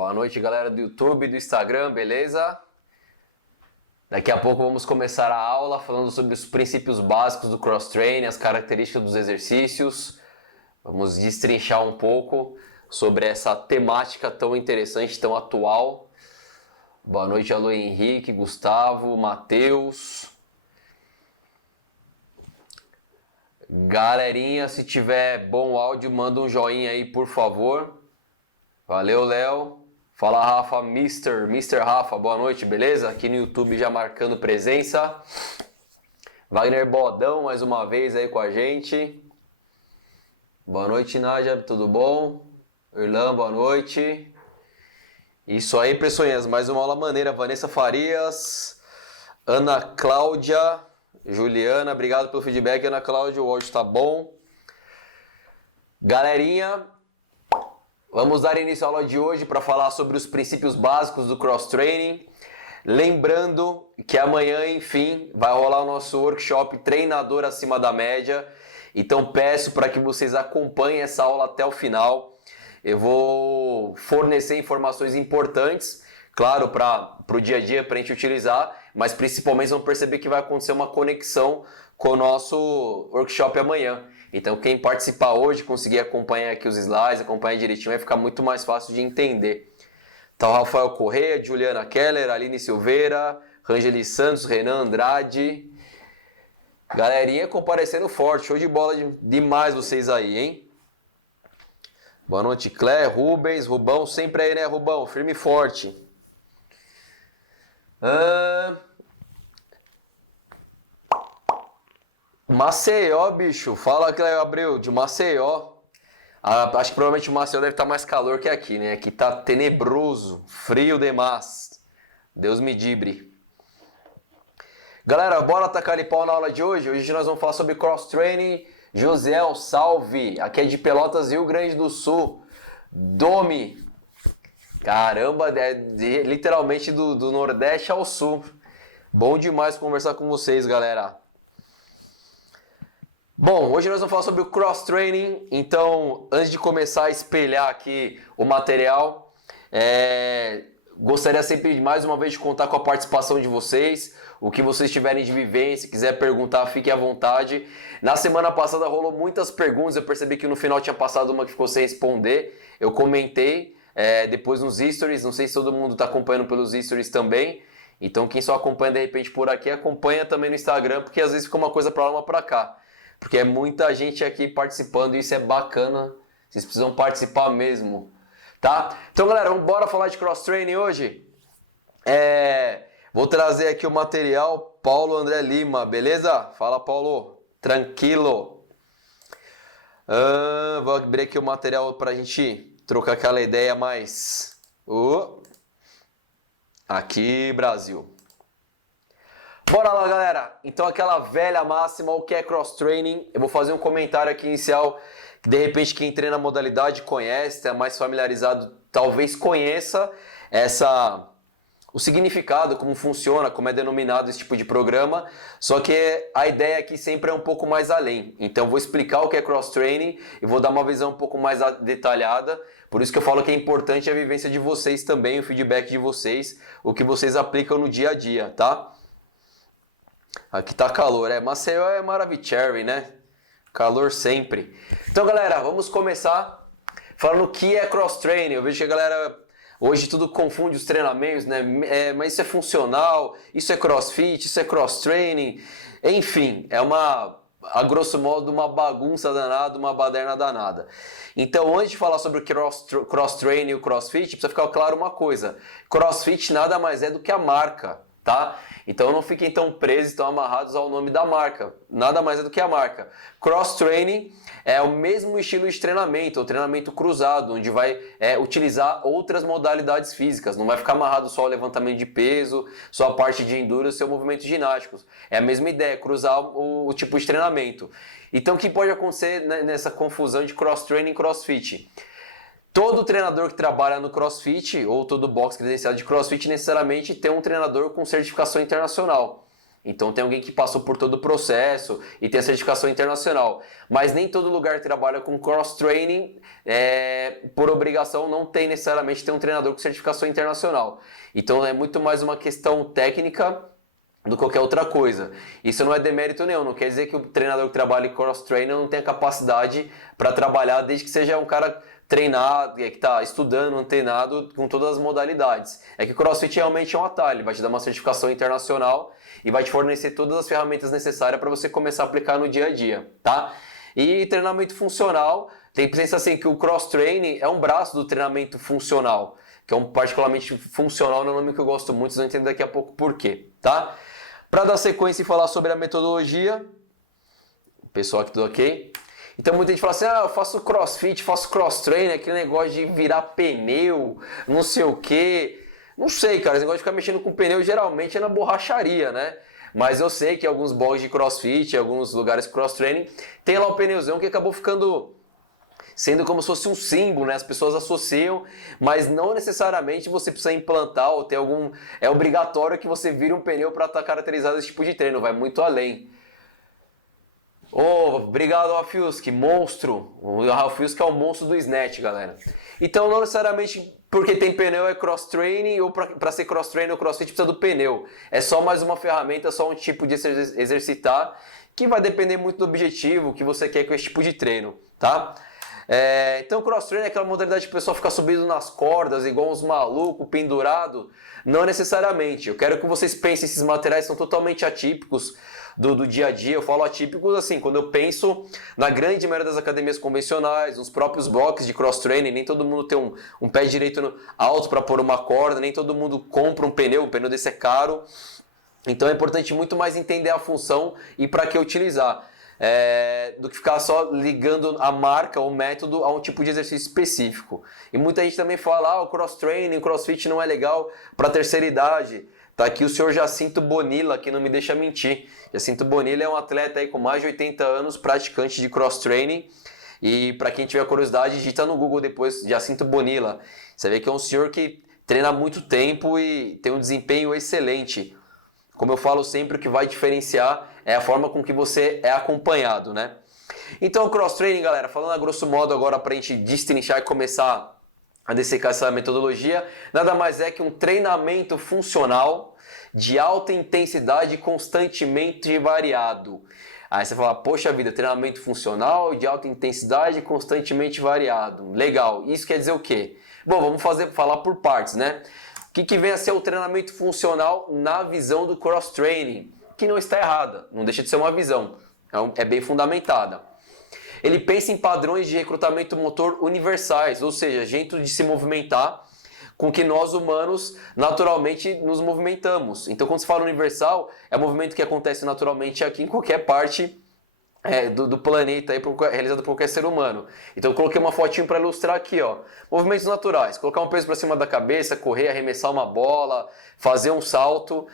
Boa noite, galera do YouTube, do Instagram, beleza? Daqui a pouco vamos começar a aula falando sobre os princípios básicos do cross-training, as características dos exercícios. Vamos destrinchar um pouco sobre essa temática tão interessante, tão atual. Boa noite, alô Henrique, Gustavo, Matheus. Galerinha, se tiver bom áudio, manda um joinha aí, por favor. Valeu, Léo. Fala, Rafa, Mr. Rafa, boa noite, beleza? Aqui no YouTube já marcando presença. Wagner Bodão, mais uma vez aí com a gente. Boa noite, Nádia, tudo bom? Irlan, boa noite. Isso aí, pessoinhas, mais uma aula maneira. Vanessa Farias, Ana Cláudia, Juliana, obrigado pelo feedback, Ana Cláudia, o áudio tá bom. Galerinha, vamos dar início à aula de hoje para falar sobre os princípios básicos do cross-training. Lembrando que amanhã, enfim, vai rolar o nosso workshop Treinador Acima da Média. Então peço para que vocês acompanhem essa aula até o final. Eu vou fornecer informações importantes, claro, para o dia a dia, para a gente utilizar, mas principalmente vão perceber que vai acontecer uma conexão com o nosso workshop amanhã. Então quem participar hoje, conseguir acompanhar aqui os slides, acompanhar direitinho, vai ficar muito mais fácil de entender. Então Rafael Correia, Juliana Keller, Aline Silveira, Rangeli Santos, Renan Andrade. Galerinha comparecendo forte, show de bola demais vocês aí, hein? Boa noite, Clé, Rubens, Rubão, sempre aí, né, Rubão? Firme e forte. Maceió, bicho. Fala, Cléo Abreu, de Maceió. Acho que provavelmente o Maceió deve estar mais calor que aqui, né? Aqui tá tenebroso, frio demais. Deus me dibre. Galera, bora tacar ali pau na aula de hoje? Hoje nós vamos falar sobre cross-training. Josiel, salve! Aqui é de Pelotas, Rio Grande do Sul. Domi. Caramba, literalmente do Nordeste ao Sul. Bom demais conversar com vocês, galera. Bom, hoje nós vamos falar sobre o cross-training. Então, antes de começar a espelhar aqui o material, gostaria sempre, mais uma vez, de contar com a participação de vocês. O que vocês tiverem de vivência, se quiser perguntar, fique à vontade. Na semana passada rolou muitas perguntas, eu percebi que no final tinha passado uma que ficou sem responder. Eu comentei depois nos stories, não sei se todo mundo está acompanhando pelos stories também. Então quem só acompanha de repente por aqui, acompanha também no Instagram, porque às vezes fica uma coisa para lá, uma para cá. Porque é muita gente aqui participando e isso é bacana, vocês precisam participar mesmo, tá? Então galera, vamos bora falar de cross-training hoje? Vou trazer aqui o material, Paulo André Lima, beleza? Fala, Paulo. Tranquilo. Vou abrir aqui o material para a gente trocar aquela ideia mais... Aqui, Brasil. Bora lá, galera. Então, aquela velha máxima, o que é cross-training? Eu vou fazer um comentário aqui inicial, que de repente quem treina a modalidade conhece, está mais familiarizado, talvez conheça o significado, como funciona, como é denominado esse tipo de programa, só que a ideia aqui sempre é um pouco mais além. Então eu vou explicar o que é cross-training e vou dar uma visão um pouco mais detalhada, por isso que eu falo que é importante a vivência de vocês também, o feedback de vocês, o que vocês aplicam no dia a dia, tá? Aqui tá calor, Maceió é maravilhoso, né? Calor sempre. Então galera, vamos começar falando o que é cross-training. Eu vejo que a galera... Hoje tudo confunde os treinamentos, né? Mas isso é funcional, isso é crossfit, isso é cross-training. Enfim, a grosso modo, uma bagunça danada, uma baderna danada. Então, antes de falar sobre o cross-training e o crossfit, precisa ficar claro uma coisa. Crossfit nada mais é do que a marca, tá? Então não fiquem tão presos, tão amarrados ao nome da marca. Nada mais é do que a marca. Cross-training é o mesmo estilo de treinamento, o treinamento cruzado, onde vai utilizar outras modalidades físicas. Não vai ficar amarrado só ao levantamento de peso, só a parte de endurance ou movimentos ginásticos. É a mesma ideia, cruzar o tipo de treinamento. Então o que pode acontecer nessa confusão de cross-training e crossfit? Todo treinador que trabalha no CrossFit ou todo box credenciado de CrossFit necessariamente tem um treinador com certificação internacional. Então tem alguém que passou por todo o processo e tem a certificação internacional. Mas nem todo lugar que trabalha com cross-training, por obrigação, não tem necessariamente ter um treinador com certificação internacional. Então é muito mais uma questão técnica do que qualquer outra coisa. Isso não é demérito nenhum, não quer dizer que o treinador que trabalha em cross-training não tenha capacidade para trabalhar desde que seja um cara treinado, que está estudando, antenado com todas as modalidades. É que o CrossFit realmente é um atalho, ele vai te dar uma certificação internacional e vai te fornecer todas as ferramentas necessárias para você começar a aplicar no dia a dia, tá? E treinamento funcional, tem que pensar assim que o cross-training é um braço do treinamento funcional, que é um particularmente funcional, é um nome que eu gosto muito, vocês vão entender daqui a pouco por quê, tá? Para dar sequência e falar sobre a metodologia, pessoal aqui tudo ok? Então muita gente fala assim, eu faço crossfit, faço cross-trainer, aquele negócio de virar pneu, não sei o quê. Não sei, cara, esse negócio de ficar mexendo com pneu geralmente é na borracharia, né? Mas eu sei que alguns blogs de crossfit, alguns lugares de cross-training, tem lá o pneuzão que acabou ficando sendo como se fosse um símbolo, né? As pessoas associam, mas não necessariamente você precisa implantar ou ter algum... É obrigatório que você vire um pneu para estar caracterizado esse tipo de treino, vai muito além. Obrigado, Rafiuski, monstro. O Rafiuski é o monstro do snatch, galera. Então, não necessariamente porque tem pneu é cross-training, ou para ser cross-training ou crossfit precisa do pneu. É só mais uma ferramenta, só um tipo de exercitar, que vai depender muito do objetivo que você quer com esse tipo de treino, tá? Então, cross-training é aquela modalidade que o pessoal fica subindo nas cordas, igual uns malucos, pendurado. Não necessariamente. Eu quero que vocês pensem, esses materiais são totalmente atípicos do dia a dia. Eu falo atípicos assim, quando eu penso na grande maioria das academias convencionais, nos próprios blocos de cross-training, nem todo mundo tem um pé direito alto para pôr uma corda, nem todo mundo compra um pneu desse é caro. Então é importante muito mais entender a função e para que utilizar. Do que ficar só ligando a marca ou método a um tipo de exercício específico. E muita gente também fala, o cross-training, o crossfit não é legal para terceira idade. Tá aqui o senhor Jacinto Bonilla, que não me deixa mentir. Jacinto Bonilla é um atleta aí com mais de 80 anos, praticante de cross-training. E para quem tiver curiosidade, digita no Google depois Jacinto Bonilla. Você vê que é um senhor que treina há muito tempo e tem um desempenho excelente. Como eu falo sempre, o que vai diferenciar é a forma com que você é acompanhado, né? Então, o cross-training, galera, falando a grosso modo agora para a gente destrinchar e começar a dissecar essa metodologia, nada mais é que um treinamento funcional de alta intensidade constantemente variado. Aí você fala, poxa vida, treinamento funcional de alta intensidade constantemente variado. Legal, isso quer dizer o quê? Bom, vamos falar por partes, né? O que vem a ser o treinamento funcional na visão do cross-training? Que não está errada, não deixa de ser uma visão, é bem fundamentada. Ele pensa em padrões de recrutamento motor universais, ou seja, jeito de se movimentar com que nós humanos naturalmente nos movimentamos. Então quando se fala universal, é um movimento que acontece naturalmente aqui em qualquer parte do planeta aí, realizado por qualquer ser humano. Então eu coloquei uma fotinho para ilustrar aqui, ó. Movimentos naturais, colocar um peso para cima da cabeça, correr, arremessar uma bola, fazer um salto.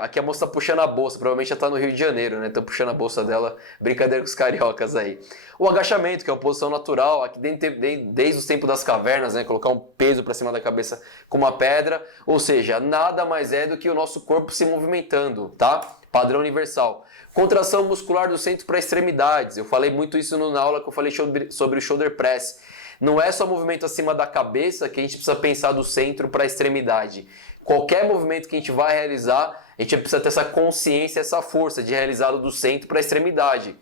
Aqui a moça está puxando a bolsa, provavelmente já está no Rio de Janeiro, né? Estão puxando a bolsa dela, brincadeira com os cariocas aí. O agachamento, que é uma posição natural, aqui desde os tempos das cavernas, né? Colocar um peso para cima da cabeça com uma pedra, ou seja, nada mais é do que o nosso corpo se movimentando, tá? Padrão universal. Contração muscular do centro para extremidades. Eu falei muito isso na aula que eu falei sobre o shoulder press. Não é só movimento acima da cabeça que a gente precisa pensar do centro para a extremidade. Qualquer movimento que a gente vai realizar, a gente precisa ter essa consciência, essa força de realizá-lo do centro para a extremidade.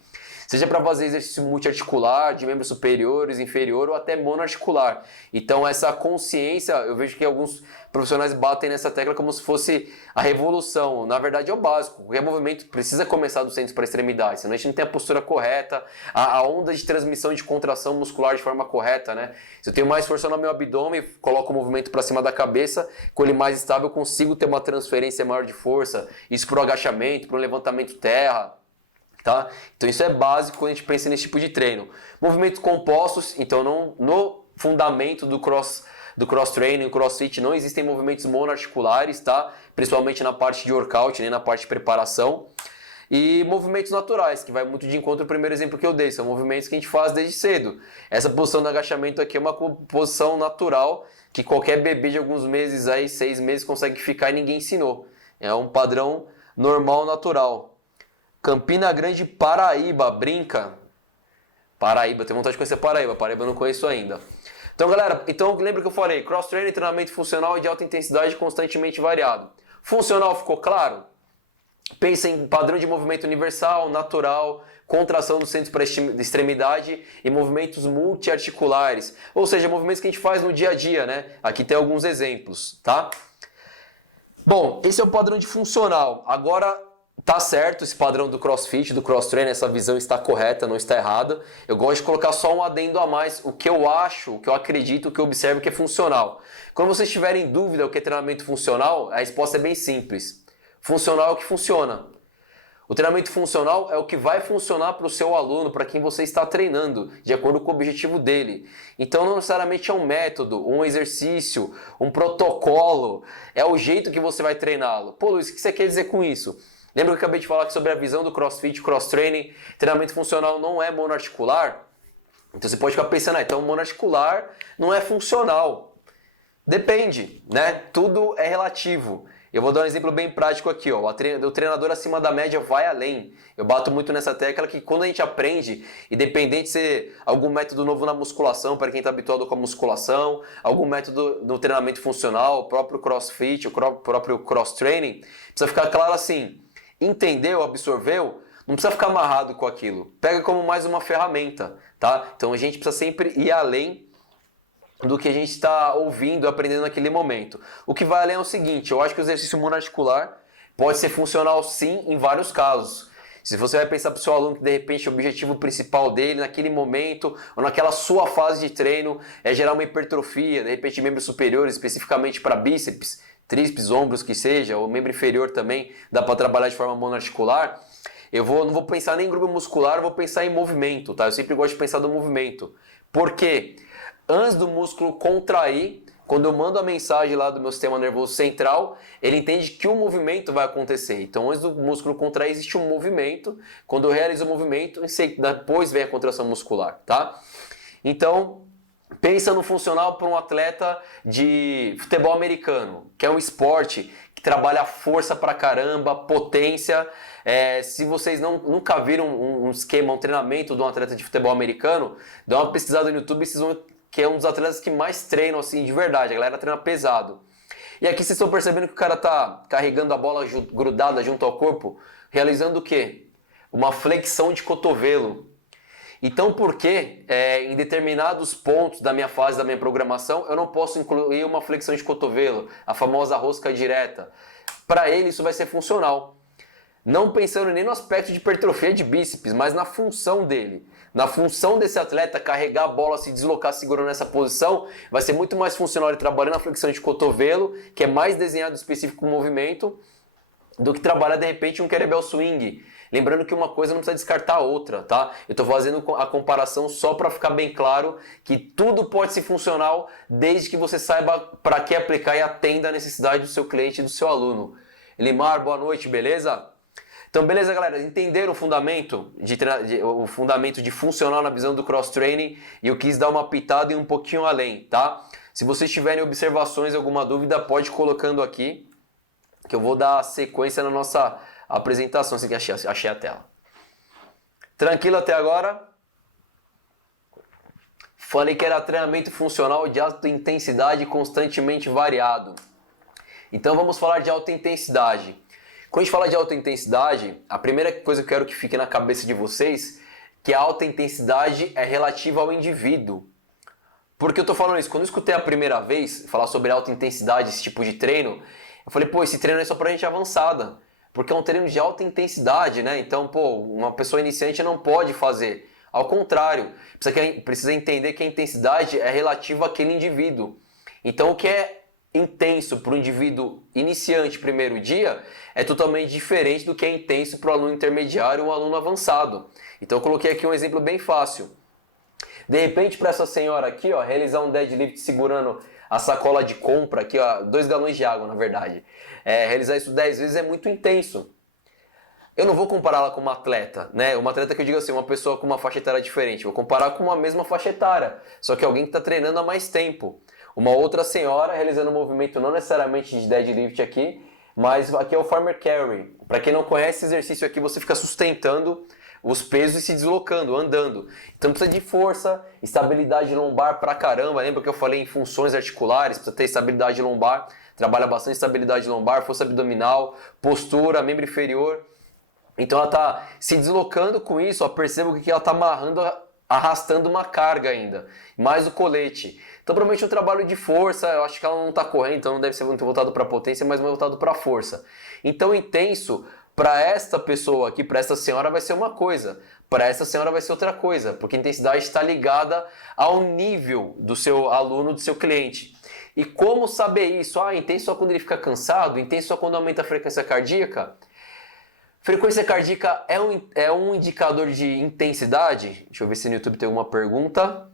Seja para fazer exercício multiarticular, de membros superiores, inferior ou até monoarticular. Então essa consciência, eu vejo que alguns profissionais batem nessa tecla como se fosse a revolução. Na verdade é o básico. Qualquer movimento precisa começar do centro para a extremidade, senão a gente não tem a postura correta, a onda de transmissão de contração muscular de forma correta, né? Se eu tenho mais força no meu abdômen, coloco o movimento para cima da cabeça, com ele mais estável eu consigo ter uma transferência maior de força. Isso para o agachamento, para o levantamento terra. Tá? Então isso é básico quando a gente pensa nesse tipo de treino. Movimentos compostos, então no fundamento do cross-training, crossfit, não existem movimentos monoarticulares, tá? Principalmente na parte de workout, nem na parte de preparação. E movimentos naturais, que vai muito de encontro ao primeiro exemplo que eu dei, são movimentos que a gente faz desde cedo. Essa posição do agachamento aqui é uma posição natural que qualquer bebê de alguns meses, aí, 6 meses, consegue ficar e ninguém ensinou. É um padrão normal, natural. Campina Grande, Paraíba, brinca. Paraíba, tenho vontade de conhecer Paraíba. Paraíba eu não conheço ainda. Então, galera, lembra que eu falei? Cross-training, treinamento funcional e de alta intensidade constantemente variado. Funcional ficou claro? Pensa em padrão de movimento universal, natural, contração dos centros para extremidade e movimentos multiarticulares. Ou seja, movimentos que a gente faz no dia a dia, né? Aqui tem alguns exemplos, tá? Bom, esse é o padrão de funcional. Agora, tá certo esse padrão do CrossFit, do cross-training, essa visão está correta, não está errada. Eu gosto de colocar só um adendo a mais, o que eu acho, o que eu acredito, o que eu observo que é funcional. Quando vocês tiverem dúvida o que é treinamento funcional, a resposta é bem simples. Funcional é o que funciona. O treinamento funcional é o que vai funcionar para o seu aluno, para quem você está treinando, de acordo com o objetivo dele. Então não necessariamente é um método, um exercício, um protocolo, é o jeito que você vai treiná-lo. Pô, Luiz, o que você quer dizer com isso? Lembra que eu acabei de falar sobre a visão do CrossFit, cross-training, treinamento funcional não é monoarticular? Então você pode ficar pensando, então monoarticular não é funcional. Depende, né? Tudo é relativo. Eu vou dar um exemplo bem prático aqui, ó. O treinador acima da média vai além. Eu bato muito nessa tecla que quando a gente aprende, independente de ser algum método novo na musculação, para quem está habituado com a musculação, algum método no treinamento funcional, o próprio CrossFit, o próprio cross-training, precisa ficar claro assim, entendeu, absorveu, não precisa ficar amarrado com aquilo. Pega como mais uma ferramenta, tá? Então a gente precisa sempre ir além do que a gente está ouvindo, aprendendo naquele momento. O que vai além é o seguinte, eu acho que o exercício monoarticular pode ser funcional sim em vários casos. Se você vai pensar para o seu aluno que de repente o objetivo principal dele naquele momento ou naquela sua fase de treino é gerar uma hipertrofia, de repente de membros superiores, especificamente para bíceps, tríceps, ombros que seja, ou membro inferior também, dá para trabalhar de forma monoarticular, não vou pensar nem em grupo muscular, eu vou pensar em movimento, tá? Eu sempre gosto de pensar no movimento. Por quê? Antes do músculo contrair, quando eu mando a mensagem lá do meu sistema nervoso central, ele entende que o movimento vai acontecer. Então, antes do músculo contrair, existe um movimento. Quando eu realizo o movimento, depois vem a contração muscular, tá? Então, pensa no funcional para um atleta de futebol americano, que é um esporte que trabalha força pra caramba, potência. Se vocês nunca viram um esquema, um treinamento de um atleta de futebol americano, dá uma pesquisada no YouTube, vocês vão que é um dos atletas que mais treinam assim de verdade, a galera treina pesado. E aqui vocês estão percebendo que o cara tá carregando a bola grudada junto ao corpo, realizando o quê? Uma flexão de cotovelo. Então por que em determinados pontos da minha fase, da minha programação, eu não posso incluir uma flexão de cotovelo, a famosa rosca direta? Para ele isso vai ser funcional. Não pensando nem no aspecto de hipertrofia de bíceps, mas na função dele. Na função desse atleta carregar a bola, se deslocar segurando nessa posição, vai ser muito mais funcional ele trabalhando na flexão de cotovelo, que é mais desenhado específico com o movimento, do que trabalhar de repente um kettlebell swing. Lembrando que uma coisa não precisa descartar a outra, tá? Eu estou fazendo a comparação só para ficar bem claro que tudo pode ser funcional desde que você saiba para que aplicar e atenda a necessidade do seu cliente e do seu aluno. Elimar, boa noite, beleza? Então, beleza, galera? Entenderam o fundamento de funcional na visão do cross-training e eu quis dar uma pitada e um pouquinho além, tá? Se vocês tiverem observações, alguma dúvida, pode ir colocando aqui, que eu vou dar sequência na nossa apresentação, assim que achei a tela. Tranquilo até agora? Falei que era treinamento funcional de alta intensidade constantemente variado. Então, vamos falar de alta intensidade. Quando a gente fala de alta intensidade, a primeira coisa que eu quero que fique na cabeça de vocês é que a alta intensidade é relativa ao indivíduo. Por que eu tô falando isso? Quando eu escutei a primeira vez falar sobre alta intensidade, esse tipo de treino, eu falei, esse treino é só pra gente avançada. Porque é um treino de alta intensidade, né? Então, uma pessoa iniciante não pode fazer. Ao contrário, precisa entender que a intensidade é relativa àquele indivíduo. Então, o que é intenso para o indivíduo iniciante primeiro dia é totalmente diferente do que é intenso para o aluno intermediário ou o aluno avançado. Então eu coloquei aqui um exemplo bem fácil. De repente para essa senhora aqui, ó, realizar um deadlift segurando a sacola de compra aqui, ó, 2 galões de água na verdade, realizar isso 10 vezes é muito intenso. Eu não vou compará-la com uma atleta, né? Uma atleta que eu digo assim, uma pessoa com uma faixa etária diferente. Vou comparar com uma mesma faixa etária, só que alguém que está treinando há mais tempo. Uma outra senhora realizando um movimento não necessariamente de deadlift aqui, mas aqui é o Farmer Carry. Para quem não conhece esse exercício aqui, você fica sustentando os pesos e se deslocando, andando. Então precisa de força, estabilidade lombar pra caramba. Lembra que eu falei em funções articulares? Precisa ter estabilidade lombar. Trabalha bastante estabilidade lombar, força abdominal, postura, membro inferior. Então ela está se deslocando com isso, ó, perceba que ela está amarrando, arrastando uma carga ainda, mais o colete. Então provavelmente um trabalho de força, eu acho que ela não está correndo, então não deve ser muito voltado para potência, mas mais voltado para força. Então intenso, para esta pessoa aqui, para esta senhora vai ser uma coisa, para essa senhora vai ser outra coisa, porque a intensidade está ligada ao nível do seu aluno, do seu cliente. E como saber isso? Intenso só quando ele fica cansado? Intenso só quando aumenta a frequência cardíaca? Frequência cardíaca é um indicador de intensidade? Deixa eu ver se no YouTube tem alguma pergunta.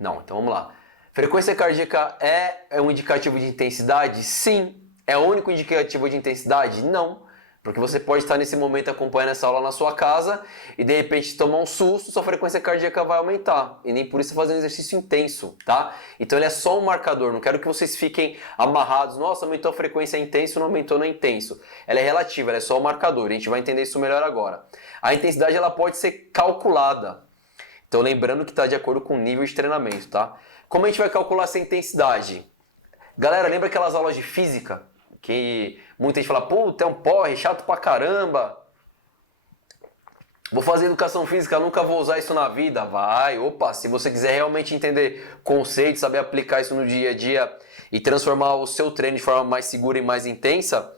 Não, então vamos lá. Frequência cardíaca é um indicativo de intensidade? Sim. É o único indicativo de intensidade? Não. Porque você pode estar nesse momento acompanhando essa aula na sua casa e de repente tomar um susto, sua frequência cardíaca vai aumentar. E nem por isso fazer um exercício intenso, tá? Então ele é só um marcador. Não quero que vocês fiquem amarrados. Nossa, aumentou a frequência intenso, não aumentou no intenso. Ela é relativa, ela é só um marcador. A gente vai entender isso melhor agora. A intensidade ela pode ser calculada. Então lembrando que está de acordo com o nível de treinamento, tá? Como a gente vai calcular essa intensidade? Galera, lembra aquelas aulas de física? Que muita gente fala, puta, é um porre, chato pra caramba. Vou fazer educação física, nunca vou usar isso na vida. Vai, opa, se você quiser realmente entender conceitos, saber aplicar isso no dia a dia e transformar o seu treino de forma mais segura e mais intensa,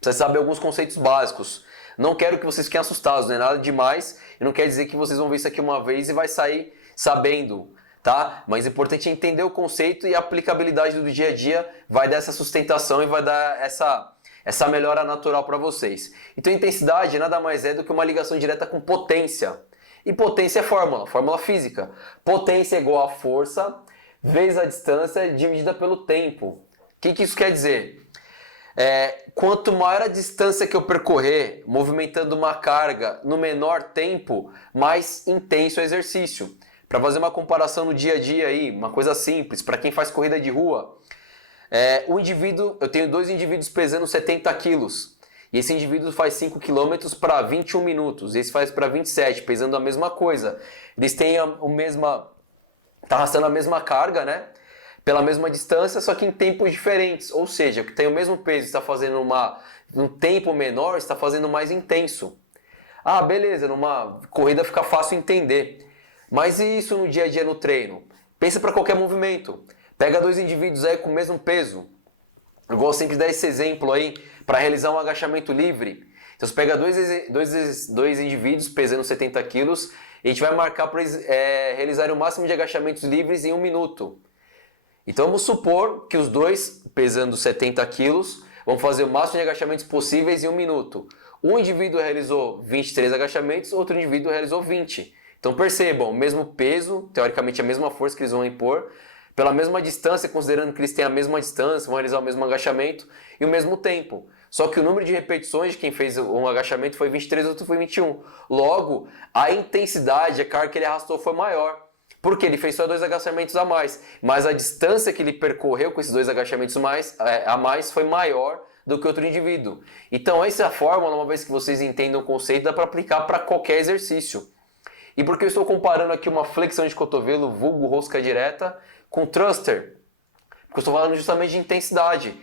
precisa saber alguns conceitos básicos. Não quero que vocês fiquem assustados, não é nada demais. E não quer dizer que vocês vão ver isso aqui uma vez e vai sair sabendo, tá? Mas o importante é entender o conceito e a aplicabilidade do dia a dia vai dar essa sustentação e vai dar essa melhora natural para vocês. Então intensidade nada mais é do que uma ligação direta com potência. E potência é fórmula física. Potência é igual a força vezes a distância dividida pelo tempo. O que isso quer dizer? Quanto maior a distância que eu percorrer movimentando uma carga no menor tempo, mais intenso é o exercício. Para fazer uma comparação no dia a dia aí, uma coisa simples, para quem faz corrida de rua, eu tenho dois indivíduos pesando 70 quilos. E esse indivíduo faz 5 km para 21 minutos. Esse faz para 27, pesando a mesma coisa. Eles têm tá arrastando a mesma carga, né? Pela mesma distância, só que em tempos diferentes. Ou seja, o que tem o mesmo peso está fazendo um tempo menor, está fazendo mais intenso. Beleza, numa corrida fica fácil entender. Mas e isso no dia a dia no treino? Pensa para qualquer movimento. Pega dois indivíduos aí com o mesmo peso. Eu gosto sempre de dar esse exemplo aí para realizar um agachamento livre. Então você pega dois indivíduos pesando 70 quilos e a gente vai marcar para eles realizarem o máximo de agachamentos livres em 1 minuto. Então vamos supor que os dois, pesando 70 quilos, vão fazer o máximo de agachamentos possíveis em 1 minuto. Um indivíduo realizou 23 agachamentos, outro indivíduo realizou 20. Então percebam, o mesmo peso, teoricamente a mesma força que eles vão impor, pela mesma distância, considerando que eles têm a mesma distância, vão realizar o mesmo agachamento e o mesmo tempo. Só que o número de repetições de quem fez um agachamento foi 23, outro foi 21. Logo, a intensidade, a carga que ele arrastou foi maior. Porque ele fez só 2 agachamentos a mais, mas a distância que ele percorreu com esses 2 agachamentos a mais foi maior do que outro indivíduo. Então essa fórmula, uma vez que vocês entendam o conceito, dá para aplicar para qualquer exercício. E por que eu estou comparando aqui uma flexão de cotovelo, vulgo rosca direta, com thruster? Porque eu estou falando justamente de intensidade.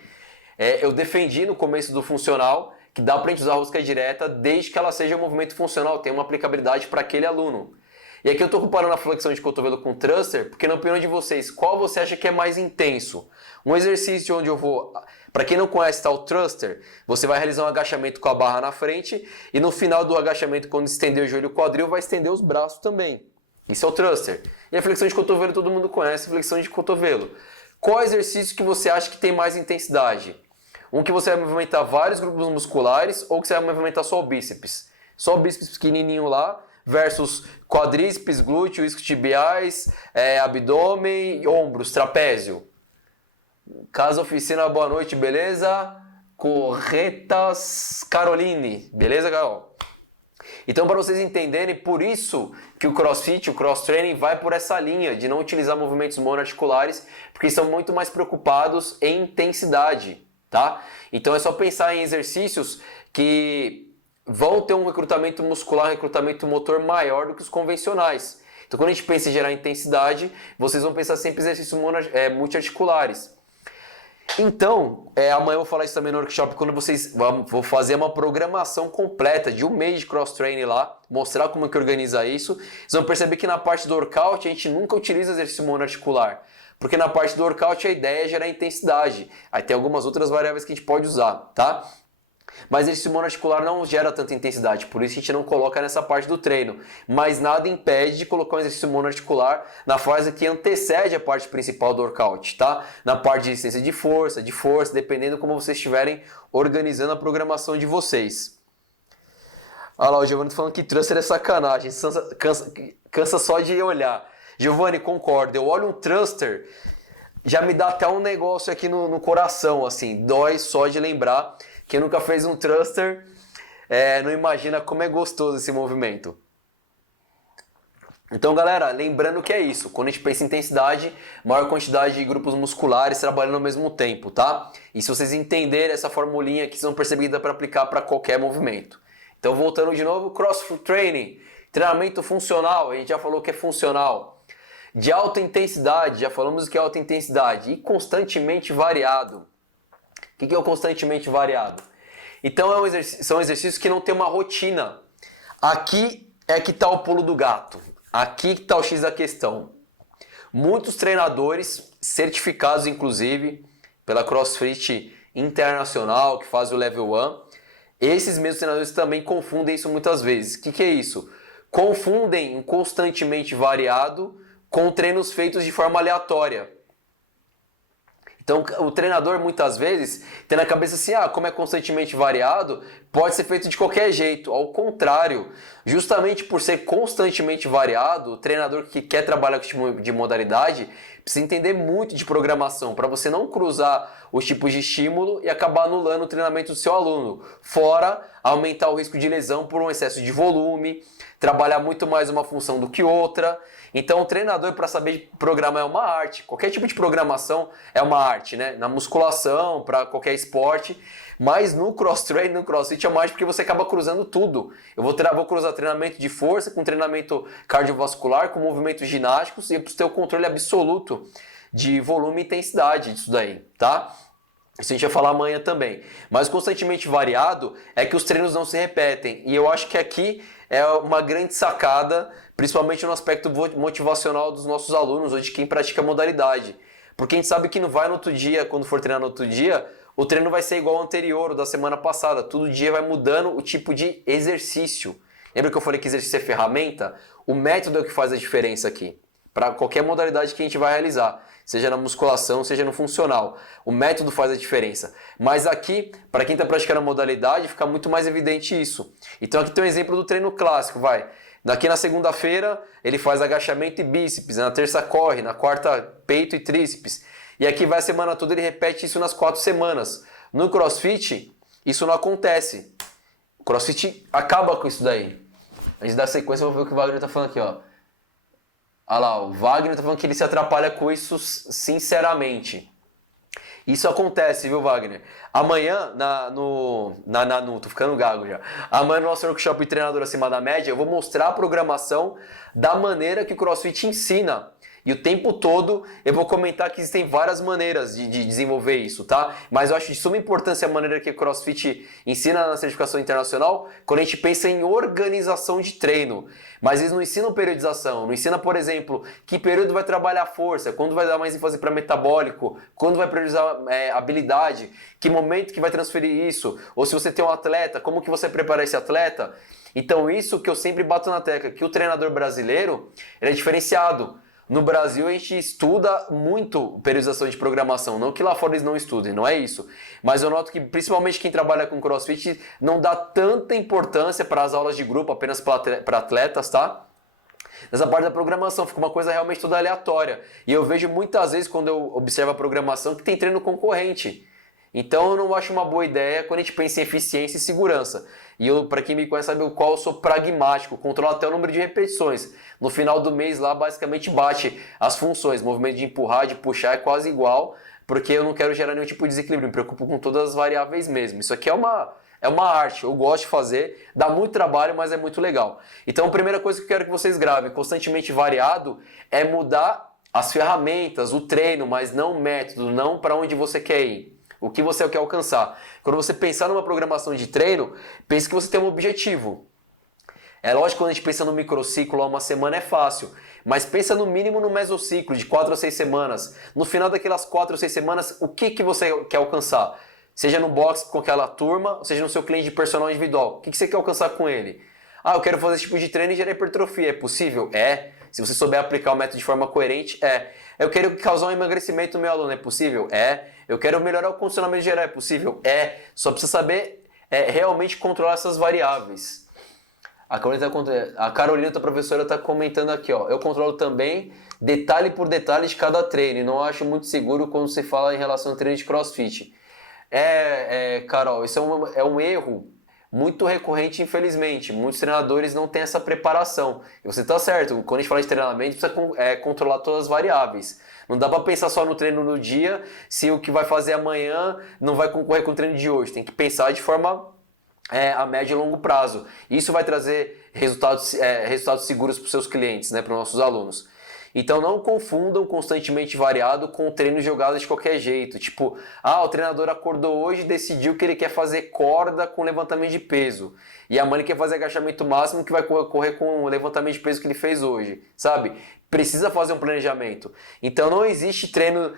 Eu defendi no começo do funcional que dá para a gente usar a rosca direta desde que ela seja um movimento funcional, tem uma aplicabilidade para aquele aluno. E aqui eu estou comparando a flexão de cotovelo com thruster, porque na opinião de vocês, qual você acha que é mais intenso? Um exercício onde eu vou... Para quem não conhece o thruster, você vai realizar um agachamento com a barra na frente e no final do agachamento, quando estender o joelho e o quadril, vai estender os braços também. Isso é o thruster. E a flexão de cotovelo todo mundo conhece, flexão de cotovelo. Qual exercício que você acha que tem mais intensidade? Um que você vai movimentar vários grupos musculares ou que você vai movimentar só o bíceps? Só o bíceps pequenininho lá, versus quadríceps, glúteo, isquiotibiais, abdômen, ombros, trapézio. Casa Oficina, boa noite, beleza? Corretas Caroline, beleza, Carol? Então, para vocês entenderem, por isso que o CrossFit, o Cross Training vai por essa linha de não utilizar movimentos monoarticulares, porque estão muito mais preocupados em intensidade. tá? Então é só pensar em exercícios que vão ter um recrutamento muscular, um recrutamento motor maior do que os convencionais. Então quando a gente pensa em gerar intensidade, vocês vão pensar sempre em exercícios multiarticulares. Então, amanhã eu vou falar isso também no workshop, quando vou fazer uma programação completa de um mês de cross-training lá, mostrar como é que organiza isso. Vocês vão perceber que na parte do workout a gente nunca utiliza exercício monoarticular, porque na parte do workout a ideia é gerar intensidade. Aí tem algumas outras variáveis que a gente pode usar, tá? Mas exercício monoarticular não gera tanta intensidade, por isso a gente não coloca nessa parte do treino. Mas nada impede de colocar um exercício monoarticular na fase que antecede a parte principal do workout, tá? Na parte de resistência de força, dependendo como vocês estiverem organizando a programação de vocês. Olha lá, o Giovanni tá falando que thruster é sacanagem, cansa só de olhar. Giovanni, concordo, eu olho um thruster, já me dá até um negócio aqui no coração, assim, dói só de lembrar. Quem nunca fez um thruster não imagina como é gostoso esse movimento. Então, galera, lembrando que é isso. Quando a gente pensa em intensidade, maior quantidade de grupos musculares trabalhando ao mesmo tempo, tá? E se vocês entenderem essa formulinha aqui, vocês vão perceber que dá para aplicar para qualquer movimento. Então, voltando de novo, cross training, treinamento funcional, a gente já falou que é funcional. De alta intensidade, já falamos que é alta intensidade. E constantemente variado. O que é o constantemente variado? Então são exercícios que não tem uma rotina. Aqui é que está o pulo do gato. Aqui que está o X da questão. Muitos treinadores, certificados inclusive pela CrossFit Internacional, que faz o Level 1, esses mesmos treinadores também confundem isso muitas vezes. O que é isso? Confundem um constantemente variado com treinos feitos de forma aleatória. Então o treinador muitas vezes tem na cabeça assim, como é constantemente variado, pode ser feito de qualquer jeito. Ao contrário, justamente por ser constantemente variado, o treinador que quer trabalhar com esse tipo de modalidade precisa entender muito de programação, para você não cruzar os tipos de estímulo e acabar anulando o treinamento do seu aluno. Fora aumentar o risco de lesão por um excesso de volume, trabalhar muito mais uma função do que outra. Então o treinador, para saber programar, é uma arte. Qualquer tipo de programação é uma arte, né? Na musculação, para qualquer esporte. Mas no cross-training, no crossfit é uma arte porque você acaba cruzando tudo. Eu vou cruzar treinamento de força com treinamento cardiovascular, com movimentos ginásticos, e eu preciso ter o controle absoluto de volume e intensidade disso daí, tá? Isso a gente vai falar amanhã também. Mas constantemente variado é que os treinos não se repetem. E eu acho que aqui é uma grande sacada, principalmente no aspecto motivacional dos nossos alunos ou de quem pratica a modalidade. Porque a gente sabe que não vai no outro dia, quando for treinar no outro dia, o treino vai ser igual ao anterior, ou da semana passada. Todo dia vai mudando o tipo de exercício. Lembra que eu falei que exercício é ferramenta? O método é o que faz a diferença aqui. Para qualquer modalidade que a gente vai realizar. Seja na musculação, seja no funcional. O método faz a diferença. Mas aqui, para quem está praticando a modalidade, fica muito mais evidente isso. Então aqui tem um exemplo do treino clássico, vai. Aqui na segunda-feira ele faz agachamento e bíceps, na terça corre, na quarta peito e tríceps. E aqui vai a semana toda, ele repete isso nas 4 semanas. No CrossFit, isso não acontece. O CrossFit acaba com isso daí. Antes da sequência, eu vou ver o que o Wagner está falando aqui, ó. Olha lá, o Wagner está falando que ele se atrapalha com isso sinceramente. Isso acontece, viu, Wagner? Amanhã, tô ficando gago já. Amanhã no nosso workshop de treinador acima da média, eu vou mostrar a programação da maneira que o CrossFit ensina. E o tempo todo eu vou comentar que existem várias maneiras de desenvolver isso, tá? Mas eu acho de suma importância a maneira que o CrossFit ensina na certificação internacional quando a gente pensa em organização de treino. Mas eles não ensinam periodização, não ensina, por exemplo, que período vai trabalhar força, quando vai dar mais ênfase para metabólico, quando vai priorizar habilidade, que momento que vai transferir isso, ou se você tem um atleta, como que você prepara esse atleta. Então isso que eu sempre bato na tecla, que o treinador brasileiro ele é diferenciado. No Brasil a gente estuda muito periodização de programação, não que lá fora eles não estudem, não é isso. Mas eu noto que principalmente quem trabalha com CrossFit não dá tanta importância para as aulas de grupo, apenas para atletas, tá? Nessa parte da programação, fica uma coisa realmente toda aleatória. E eu vejo muitas vezes quando eu observo a programação que tem treino concorrente. Então eu não acho uma boa ideia quando a gente pensa em eficiência e segurança. E eu, para quem me conhece, sabe o qual eu sou pragmático, controlo até o número de repetições. No final do mês lá basicamente bate as funções, movimento de empurrar, de puxar é quase igual, porque eu não quero gerar nenhum tipo de desequilíbrio, me preocupo com todas as variáveis mesmo. Isso aqui é uma arte, eu gosto de fazer, dá muito trabalho, mas é muito legal. Então a primeira coisa que eu quero que vocês gravem, constantemente variado, é mudar as ferramentas, o treino, mas não o método, não para onde você quer ir. O que você quer alcançar. Quando você pensar numa programação de treino, pense que você tem um objetivo. É lógico que quando a gente pensa no microciclo, uma semana é fácil, mas pensa no mínimo no mesociclo, de 4 a 6 semanas. No final daquelas 4 ou 6 semanas, o que você quer alcançar? Seja no box com aquela turma, seja no seu cliente de personal individual. O que você quer alcançar com ele? Ah, eu quero fazer esse tipo de treino e gerar hipertrofia. É possível? É. Se você souber aplicar o método de forma coerente, é. Eu quero causar um emagrecimento no meu aluno. É possível? É. Eu quero melhorar o condicionamento geral. É possível? É. Só precisa saber realmente controlar essas variáveis. A Carolina, tua professora, está comentando aqui, ó. Eu controlo também detalhe por detalhe de cada treino e não acho muito seguro quando se fala em relação ao treino de CrossFit. Carol, isso é um erro muito recorrente, infelizmente. Muitos treinadores não têm essa preparação. E você está certo, quando a gente fala de treinamento, precisa controlar todas as variáveis. Não dá para pensar só no treino no dia, se o que vai fazer amanhã não vai concorrer com o treino de hoje. Tem que pensar de forma a médio e longo prazo. Isso vai trazer resultados seguros para os seus clientes, né, para os nossos alunos. Então não confundam constantemente variado com treino jogado de qualquer jeito. Tipo, o treinador acordou hoje e decidiu que ele quer fazer corda com levantamento de peso. E amanhã ele quer fazer agachamento máximo que vai correr com o levantamento de peso que ele fez hoje. Sabe? Precisa fazer um planejamento. Então não existe treino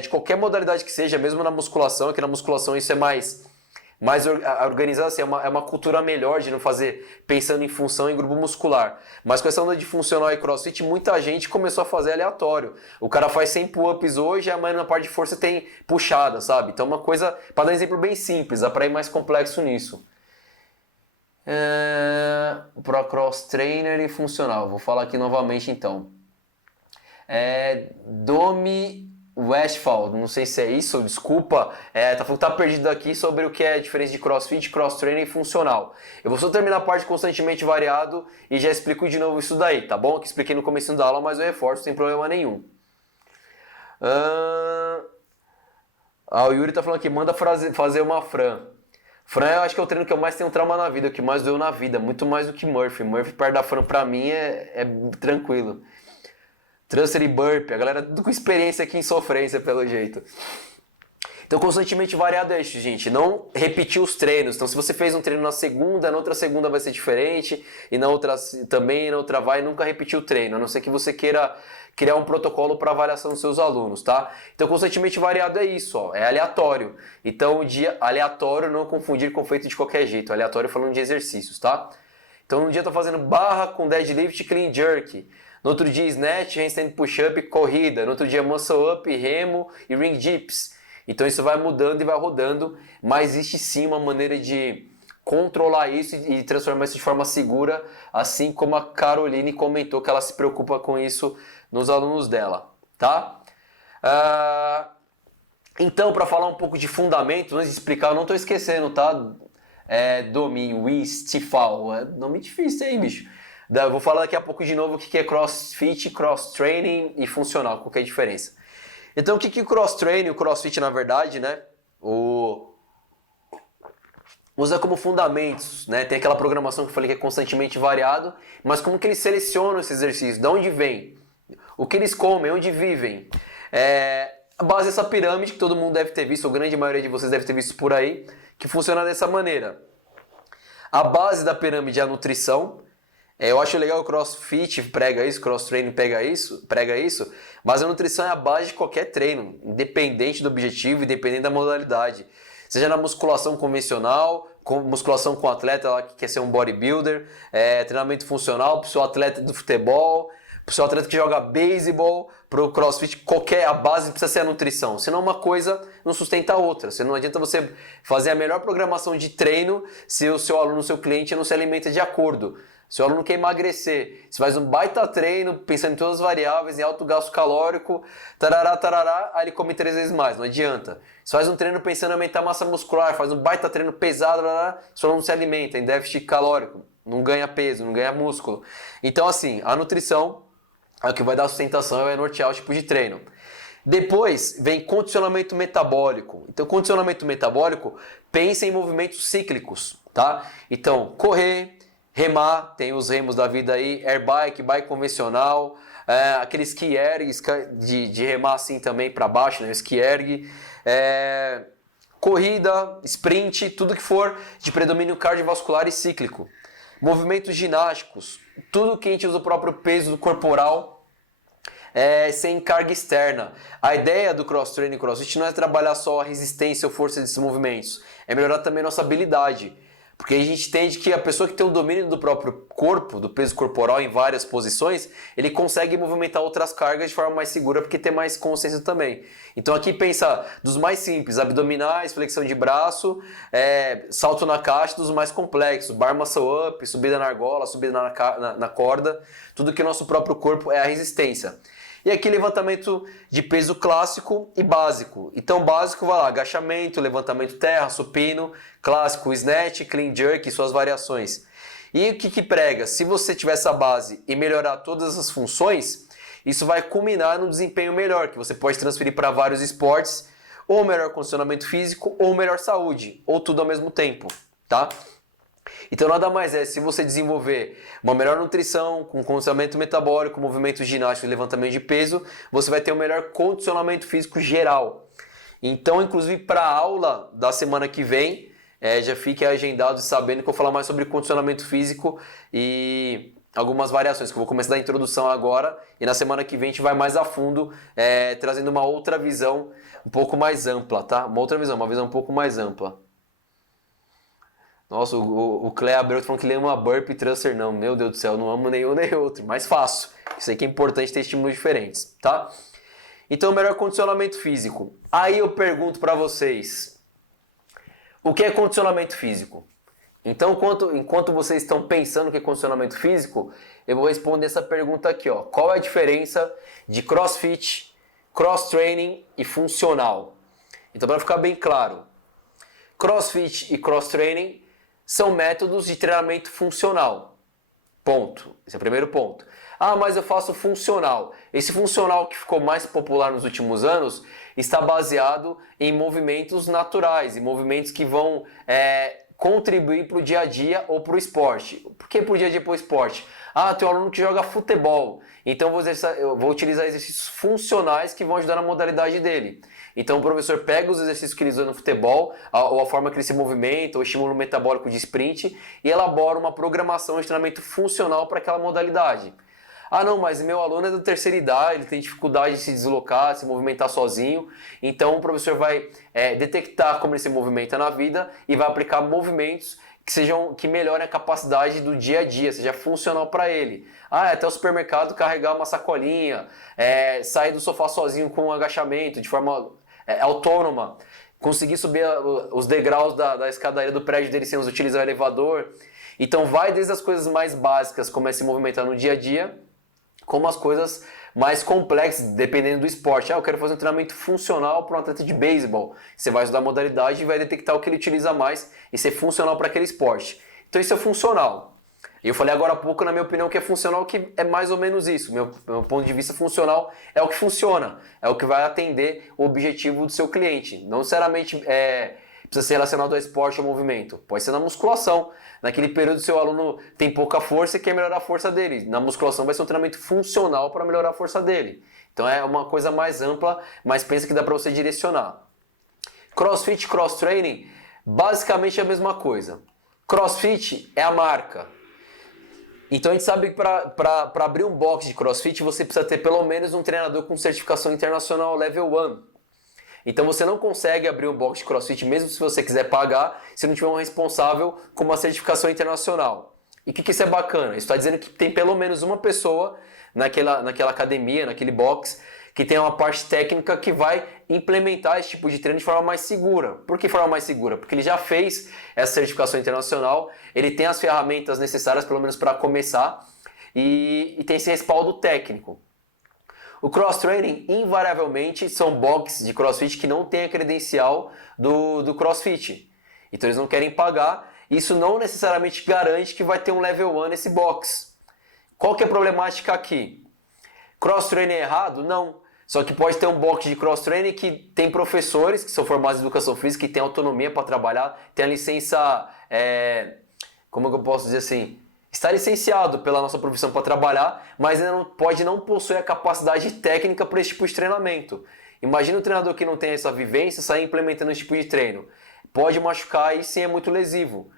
de qualquer modalidade que seja, mesmo na musculação, que na musculação isso é mais organizado, assim, é uma cultura melhor de não fazer pensando em função em grupo muscular. Mas com essa onda de funcional e crossfit, muita gente começou a fazer aleatório. O cara faz 100 pull-ups hoje e amanhã na parte de força tem puxada, sabe? Então uma coisa, para dar um exemplo bem simples, dá para ir mais complexo nisso. Pro cross trainer e funcional, vou falar aqui novamente então. Domi Westfall, não sei se é isso, desculpa, tá perdido aqui sobre o que é a diferença de CrossFit, cross training e funcional. Eu vou só terminar a parte constantemente variado e já explico de novo isso daí, tá bom? Que expliquei no começo da aula, mas eu reforço sem problema nenhum. O Yuri tá falando aqui, manda fazer uma Fran. Fran, eu acho que é o treino que eu mais tenho trauma na vida, o que mais doeu na vida, muito mais do que Murphy. Murphy perto da Fran pra mim é tranquilo. Transfer e burp, a galera tudo com experiência aqui em sofrência, pelo jeito. Então, constantemente variado é isso, gente. Não repetir os treinos. Então, se você fez um treino na segunda, na outra segunda vai ser diferente, e na outra também, e na outra vai, nunca repetir o treino, a não ser que você queira criar um protocolo para avaliação dos seus alunos, tá? Então, constantemente variado é isso, ó, é aleatório. Então, o dia aleatório, não confundir com feito de qualquer jeito. Aleatório falando de exercícios, tá? Então, um dia eu tô fazendo barra com deadlift, clean jerk. No outro dia, snatch, handstand push-up, corrida. No outro dia, muscle-up, remo e ring dips. Então isso vai mudando e vai rodando, mas existe sim uma maneira de controlar isso e transformar isso de forma segura, assim como a Caroline comentou que ela se preocupa com isso nos alunos dela, tá? Então, para falar um pouco de fundamentos, antes de explicar, eu não estou esquecendo, tá? Domi, Wiz, Tifal, nome difícil aí, bicho. Vou falar daqui a pouco de novo o que é CrossFit, Cross-Training e funcional, qual que é a diferença. Então o que é o Cross-Training, o CrossFit na verdade, né? Usa como fundamentos, né? Tem aquela programação que eu falei que é constantemente variado, mas como que eles selecionam esses exercícios, de onde vem, o que eles comem, onde vivem. A base dessa pirâmide que todo mundo deve ter visto, ou grande maioria de vocês deve ter visto por aí, que funciona dessa maneira. A base da pirâmide é a nutrição. Eu acho legal o CrossFit prega isso, cross-training prega isso, mas a nutrição é a base de qualquer treino, independente do objetivo, independente da modalidade. Seja na musculação convencional, musculação com atleta lá que quer ser um bodybuilder, treinamento funcional para o seu atleta do futebol, para o seu atleta que joga beisebol, para o CrossFit, a base precisa ser a nutrição, senão uma coisa não sustenta a outra. Não adianta você fazer a melhor programação de treino se o seu aluno, o seu cliente não se alimenta de acordo. Se o aluno quer emagrecer, você faz um baita treino, pensando em todas as variáveis, em alto gasto calórico, tarará, aí ele come 3 vezes mais, não adianta. Você faz um treino pensando em aumentar a massa muscular, faz um baita treino pesado, seu aluno não se alimenta, em déficit calórico, não ganha peso, não ganha músculo. Então assim, a nutrição é o que vai dar sustentação e vai nortear o tipo de treino. Depois vem condicionamento metabólico. Então, condicionamento metabólico, pensa em movimentos cíclicos, tá? Então, correr, remar, tem os remos da vida aí, air bike, bike convencional, aquele ski erg, de remar assim também para baixo, né? Ski erg, corrida, sprint, tudo que for de predomínio cardiovascular e cíclico. Movimentos ginásticos, tudo que a gente usa o próprio peso corporal, sem carga externa. A ideia do cross-training e crossfit não é trabalhar só a resistência ou força desses movimentos, é melhorar também a nossa habilidade. Porque a gente entende que a pessoa que tem o domínio do próprio corpo, do peso corporal em várias posições, ele consegue movimentar outras cargas de forma mais segura porque tem mais consciência também. Então aqui pensa dos mais simples, abdominais, flexão de braço, salto na caixa, dos mais complexos, bar muscle up, subida na argola, subida na corda, tudo que o nosso próprio corpo é a resistência. E aqui levantamento de peso clássico e básico. Então básico vai lá, agachamento, levantamento terra, supino, clássico, snatch, clean jerk e suas variações. E o que prega? Se você tiver essa base e melhorar todas as funções, isso vai culminar num desempenho melhor, que você pode transferir para vários esportes, ou melhor condicionamento físico, ou melhor saúde, ou tudo ao mesmo tempo, tá? Então nada mais se você desenvolver uma melhor nutrição, com condicionamento metabólico, movimento ginástico e levantamento de peso, você vai ter um melhor condicionamento físico geral. Então, inclusive para a aula da semana que vem, já fique agendado sabendo que eu vou falar mais sobre condicionamento físico e algumas variações, que eu vou começar da introdução agora e na semana que vem a gente vai mais a fundo, trazendo uma outra visão um pouco mais ampla, tá? Uma visão um pouco mais ampla. Nossa, o Clé Abreu falando que ele ama burpee thruster. Não, meu Deus do céu, não amo nenhum nem outro, mas faço. Isso aí que é importante ter estímulos diferentes, tá? Então, melhor condicionamento físico. Aí eu pergunto para vocês, o que é condicionamento físico? Então, enquanto vocês estão pensando o que é condicionamento físico, eu vou responder essa pergunta aqui, ó. Qual é a diferença de crossfit, cross-training e funcional? Então, para ficar bem claro, crossfit e cross-training são métodos de treinamento funcional. Ponto. Esse é o primeiro ponto. Ah, mas eu faço funcional. Esse funcional que ficou mais popular nos últimos anos está baseado em movimentos naturais, em movimentos que vão contribuir para o dia a dia ou para o esporte. Por que para o dia a dia e para o esporte? Ah, tem um aluno que joga futebol, então eu vou utilizar exercícios funcionais que vão ajudar na modalidade dele. Então o professor pega os exercícios que ele usa no futebol, ou a forma que ele se movimenta, ou estímulo metabólico de sprint, e elabora uma programação de treinamento funcional para aquela modalidade. Ah não, mas meu aluno é da terceira idade, ele tem dificuldade de se deslocar, de se movimentar sozinho, então o professor vai detectar como ele se movimenta na vida e vai aplicar movimentos que melhorem a capacidade do dia a dia, seja funcional para ele. Ah, até o supermercado carregar uma sacolinha, sair do sofá sozinho com um agachamento, de forma autônoma, conseguir subir os degraus da escadaria do prédio dele sem utilizar o elevador. Então vai desde as coisas mais básicas, como se movimentar no dia a dia, como as coisas mais complexas, dependendo do esporte. Ah, eu quero fazer um treinamento funcional para um atleta de beisebol. Você vai estudar a modalidade e vai detectar o que ele utiliza mais e ser funcional para aquele esporte. Então isso é funcional. Eu falei agora há pouco, na minha opinião, que é funcional, que é mais ou menos isso. Meu ponto de vista funcional é o que funciona, é o que vai atender o objetivo do seu cliente. Não necessariamente precisa ser relacionado ao esporte ou ao movimento. Pode ser na musculação. Naquele período, seu aluno tem pouca força e quer melhorar a força dele. Na musculação vai ser um treinamento funcional para melhorar a força dele. Então é uma coisa mais ampla, mas pensa que dá para você direcionar. Crossfit, cross-training, basicamente é a mesma coisa. Crossfit é a marca. Então a gente sabe que para abrir um box de crossfit, você precisa ter pelo menos um treinador com certificação internacional level 1. Então você não consegue abrir um box de crossfit, mesmo se você quiser pagar, se não tiver um responsável com uma certificação internacional. E o que isso é bacana? Isso está dizendo que tem pelo menos uma pessoa naquela academia, naquele box, que tem uma parte técnica que vai implementar esse tipo de treino de forma mais segura. Por que forma mais segura? Porque ele já fez essa certificação internacional, ele tem as ferramentas necessárias, pelo menos para começar, e tem esse respaldo técnico. O cross-training, invariavelmente, são boxes de crossfit que não têm a credencial do crossfit. Então eles não querem pagar. Isso não necessariamente garante que vai ter um level 1 nesse box. Qual que é a problemática aqui? Cross-training é errado? Não. Só que pode ter um box de cross-training que tem professores que são formados em educação física, que têm autonomia para trabalhar, tem a licença, como que eu posso dizer assim, está licenciado pela nossa profissão para trabalhar, mas ainda pode não possuir a capacidade técnica para esse tipo de treinamento. Imagina um treinador que não tem essa vivência sair implementando esse tipo de treino. Pode machucar e sim é muito lesivo.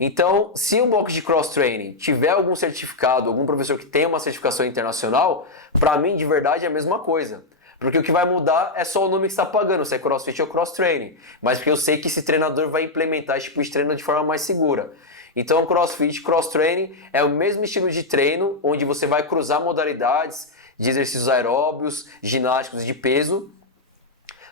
Então, se um box de cross-training tiver algum certificado, algum professor que tenha uma certificação internacional, para mim, de verdade, é a mesma coisa. Porque o que vai mudar é só o nome que está pagando, se é crossfit ou cross-training. Mas porque eu sei que esse treinador vai implementar esse tipo de treino de forma mais segura. Então, crossfit, cross-training é o mesmo estilo de treino, onde você vai cruzar modalidades de exercícios aeróbios, ginásticos de peso.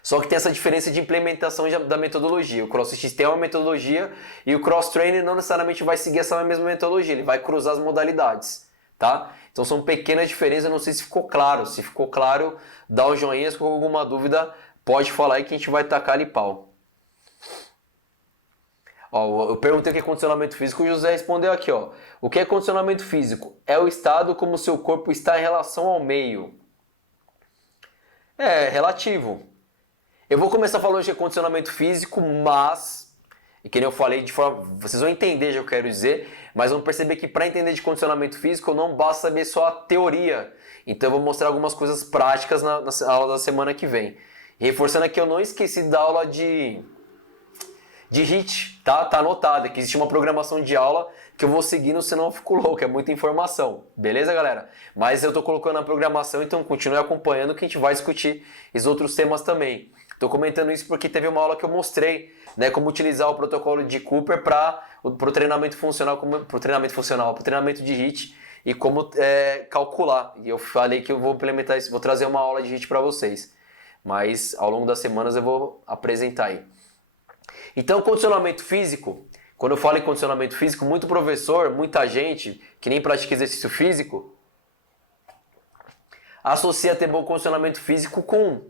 Só que tem essa diferença de implementação da metodologia. O CrossFit tem uma metodologia e o cross-training não necessariamente vai seguir essa mesma metodologia, ele vai cruzar as modalidades, tá? Então são pequenas diferenças, não sei se ficou claro. Se ficou claro, dá um joinha, se ficou alguma dúvida, pode falar aí que a gente vai tacar ali pau. Ó, eu perguntei o que é condicionamento físico, o José respondeu aqui, ó. O que é condicionamento físico? É o estado como o seu corpo está em relação ao meio. É relativo. Eu vou começar falando de condicionamento físico, mas, e que nem eu falei, de forma, vocês vão entender o que eu quero dizer, mas vão perceber que para entender de condicionamento físico não basta saber só a teoria. Então eu vou mostrar algumas coisas práticas na aula da semana que vem. E reforçando aqui, eu não esqueci da aula de HIIT, tá? Tá anotado, que existe uma programação de aula que eu vou seguindo, senão eu fico louco, é muita informação. Beleza, galera? Mas eu tô colocando na programação, então continue acompanhando que a gente vai discutir esses outros temas também. Estou comentando isso porque teve uma aula que eu mostrei, né, como utilizar o protocolo de Cooper para o treinamento funcional, para o treinamento de HIIT e como calcular. E eu falei que eu vou implementar isso, vou trazer uma aula de HIIT para vocês. Mas ao longo das semanas eu vou apresentar aí. Então, condicionamento físico, quando eu falo em condicionamento físico, muito professor, muita gente que nem pratica exercício físico, associa ter bom condicionamento físico com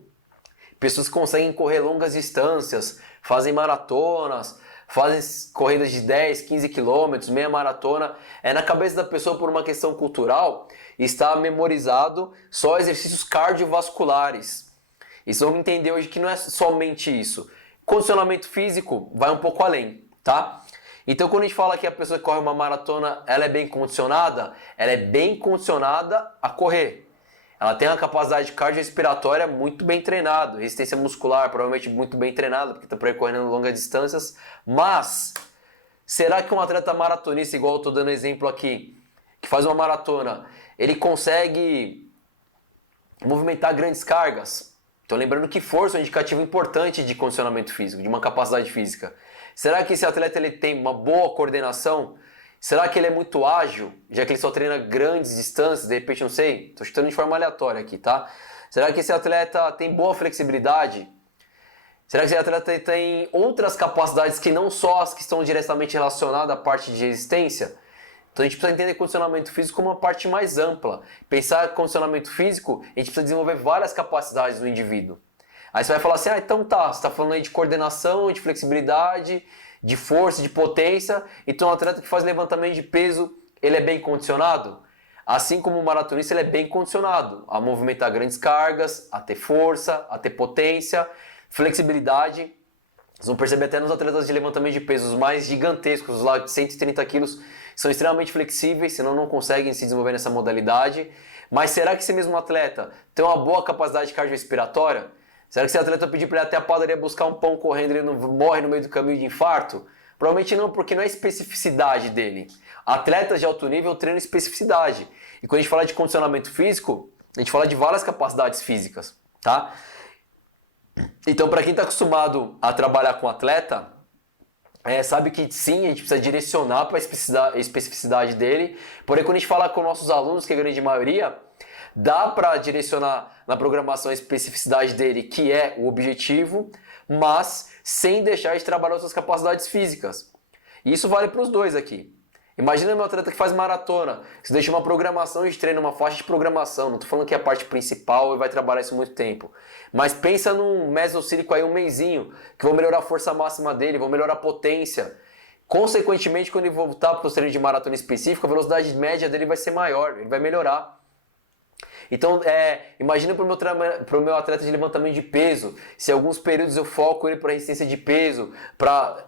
pessoas que conseguem correr longas distâncias, fazem maratonas, fazem corridas de 10, 15 quilômetros, meia maratona. Na cabeça da pessoa, por uma questão cultural, está memorizado só exercícios cardiovasculares. Isso vamos entender hoje que não é somente isso. Condicionamento físico vai um pouco além, tá? Então quando a gente fala que a pessoa que corre uma maratona, ela é bem condicionada a correr. Ela tem uma capacidade cardiorrespiratória muito bem treinada, resistência muscular provavelmente muito bem treinada, porque está percorrendo longas distâncias. Mas, será que um atleta maratonista, igual eu estou dando exemplo aqui, que faz uma maratona, ele consegue movimentar grandes cargas? Então lembrando que força é um indicativo importante de condicionamento físico, de uma capacidade física. Será que esse atleta ele tem uma boa coordenação? Será que ele é muito ágil, já que ele só treina grandes distâncias, de repente, não sei, estou chutando de forma aleatória aqui, tá? Será que esse atleta tem boa flexibilidade? Será que esse atleta tem outras capacidades que não só as que estão diretamente relacionadas à parte de resistência? Então a gente precisa entender condicionamento físico como uma parte mais ampla. Pensar condicionamento físico, a gente precisa desenvolver várias capacidades do indivíduo. Aí você vai falar assim, então tá, você está falando aí de coordenação, de flexibilidade, de força, de potência, então um atleta que faz levantamento de peso, ele é bem condicionado? Assim como o maratonista, ele é bem condicionado a movimentar grandes cargas, a ter força, a ter potência, flexibilidade. Vocês vão perceber até nos atletas de levantamento de pesos mais gigantescos, lá de 130 quilos, são extremamente flexíveis, senão não conseguem se desenvolver nessa modalidade. Mas será que esse mesmo atleta tem uma boa capacidade cardiorrespiratória? Será que se o atleta pedir para ele ir até a padaria buscar um pão correndo, ele não morre no meio do caminho de infarto? Provavelmente não, porque não é a especificidade dele. Atletas de alto nível treinam especificidade. E quando a gente fala de condicionamento físico, a gente fala de várias capacidades físicas, tá? Então, para quem está acostumado a trabalhar com atleta, sabe que sim, a gente precisa direcionar para a especificidade dele. Porém, quando a gente fala com nossos alunos, que é a grande maioria, dá para direcionar na programação a especificidade dele, que é o objetivo, mas sem deixar de trabalhar suas capacidades físicas. E isso vale para os dois aqui. Imagina meu atleta que faz maratona, você deixa uma programação de treino, uma faixa de programação, não estou falando que é a parte principal e vai trabalhar isso muito tempo, mas pensa num mesocílico aí um mesinho, que vão melhorar a força máxima dele, vão melhorar a potência. Consequentemente, quando ele voltar para o treino de maratona específico, a velocidade média dele vai ser maior, ele vai melhorar. Então, imagina para o meu atleta de levantamento de peso, se alguns períodos eu foco ele para resistência de peso,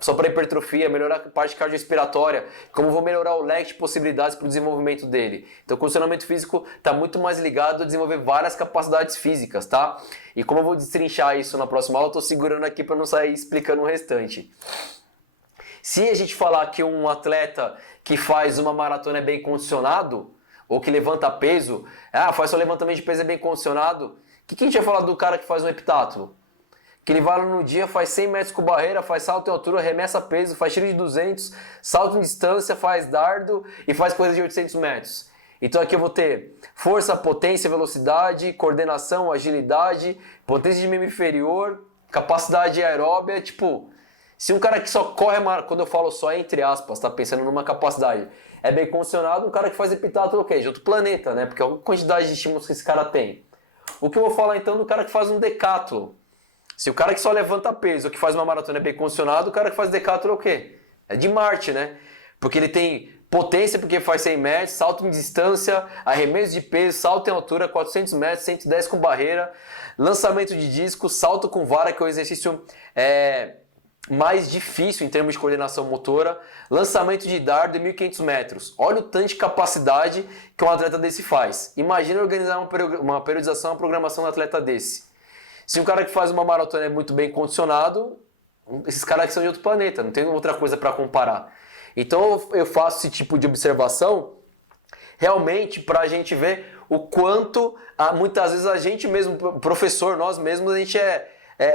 só para hipertrofia, melhorar a parte cardiorrespiratória, como eu vou melhorar o leque de possibilidades para o desenvolvimento dele. Então, o condicionamento físico está muito mais ligado a desenvolver várias capacidades físicas, tá? E como eu vou destrinchar isso na próxima aula, eu estou segurando aqui para não sair explicando o restante. Se a gente falar que um atleta que faz uma maratona é bem condicionado, ou que levanta peso, faz só levantamento de peso é bem condicionado, o que a gente vai falar do cara que faz um heptátulo? Que ele vai lá no dia, faz 100 metros com barreira, faz salto em altura, arremessa peso, faz tiro de 200, salto em distância, faz dardo e faz corrida de 800 metros. Então aqui eu vou ter força, potência, velocidade, coordenação, agilidade, potência de membro inferior, capacidade aeróbia, tipo... Se um cara que só corre, quando eu falo só entre aspas, tá pensando numa capacidade, é bem condicionado, um cara que faz heptátulo, de outro planeta, né? Porque é a quantidade de estímulos que esse cara tem. O que eu vou falar então do cara que faz um decátulo? Se o cara que só levanta peso, ou que faz uma maratona é bem condicionado, o cara que faz decátulo é o quê? É de Marte, né? Porque ele tem potência, porque faz 100 metros, salto em distância, arremesso de peso, salto em altura, 400 metros, 110 com barreira, lançamento de disco, salto com vara, que é o exercício mais difícil em termos de coordenação motora, lançamento de dardo em 1.500 metros. Olha o tanto de capacidade que um atleta desse faz. Imagina organizar uma periodização, uma programação de um atleta desse. Se um cara que faz uma maratona é muito bem condicionado, esses caras aqui são de outro planeta, não tem outra coisa para comparar. Então eu faço esse tipo de observação realmente para a gente ver o quanto, muitas vezes a gente mesmo, professor, nós mesmos, a gente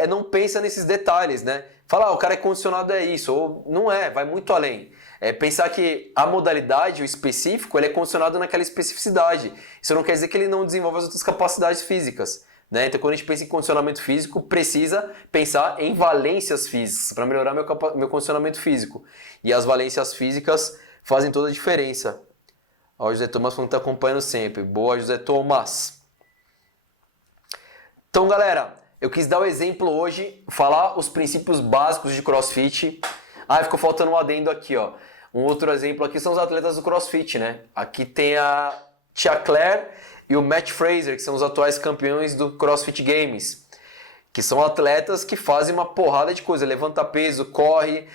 não pensa nesses detalhes, né? Fala, o cara é condicionado é isso, ou não vai muito além. Pensar que a modalidade, o específico, ele é condicionado naquela especificidade. Isso não quer dizer que ele não desenvolve as outras capacidades físicas, né? Então, quando a gente pensa em condicionamento físico, precisa pensar em valências físicas para melhorar meu condicionamento físico. E as valências físicas fazem toda a diferença. Ó, o José Thomas falando que está acompanhando sempre. Boa, José Thomas. Então, galera, eu quis dar o exemplo hoje, falar os princípios básicos de CrossFit. Ficou faltando um adendo aqui, ó. Um outro exemplo aqui são os atletas do CrossFit, né? Aqui tem a Tia Claire e o Matt Fraser, que são os atuais campeões do CrossFit Games. Que são atletas que fazem uma porrada de coisa. Levanta peso, corre,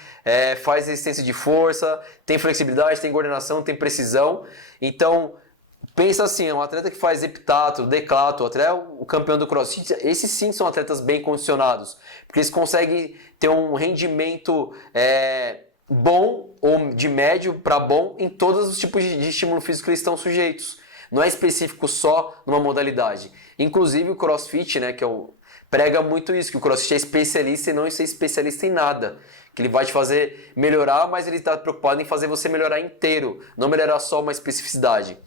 faz resistência de força, tem flexibilidade, tem coordenação, tem precisão. Então... pensa assim, um atleta que faz heptátulo, decátulo, até o campeão do CrossFit, esses sim são atletas bem condicionados, porque eles conseguem ter um rendimento bom ou de médio para bom em todos os tipos de estímulo físico que eles estão sujeitos. Não é específico só numa modalidade. Inclusive o CrossFit, né, prega muito isso, que o CrossFit é especialista e não ser especialista em nada. Que ele vai te fazer melhorar, mas ele está preocupado em fazer você melhorar inteiro, não melhorar só uma especificidade.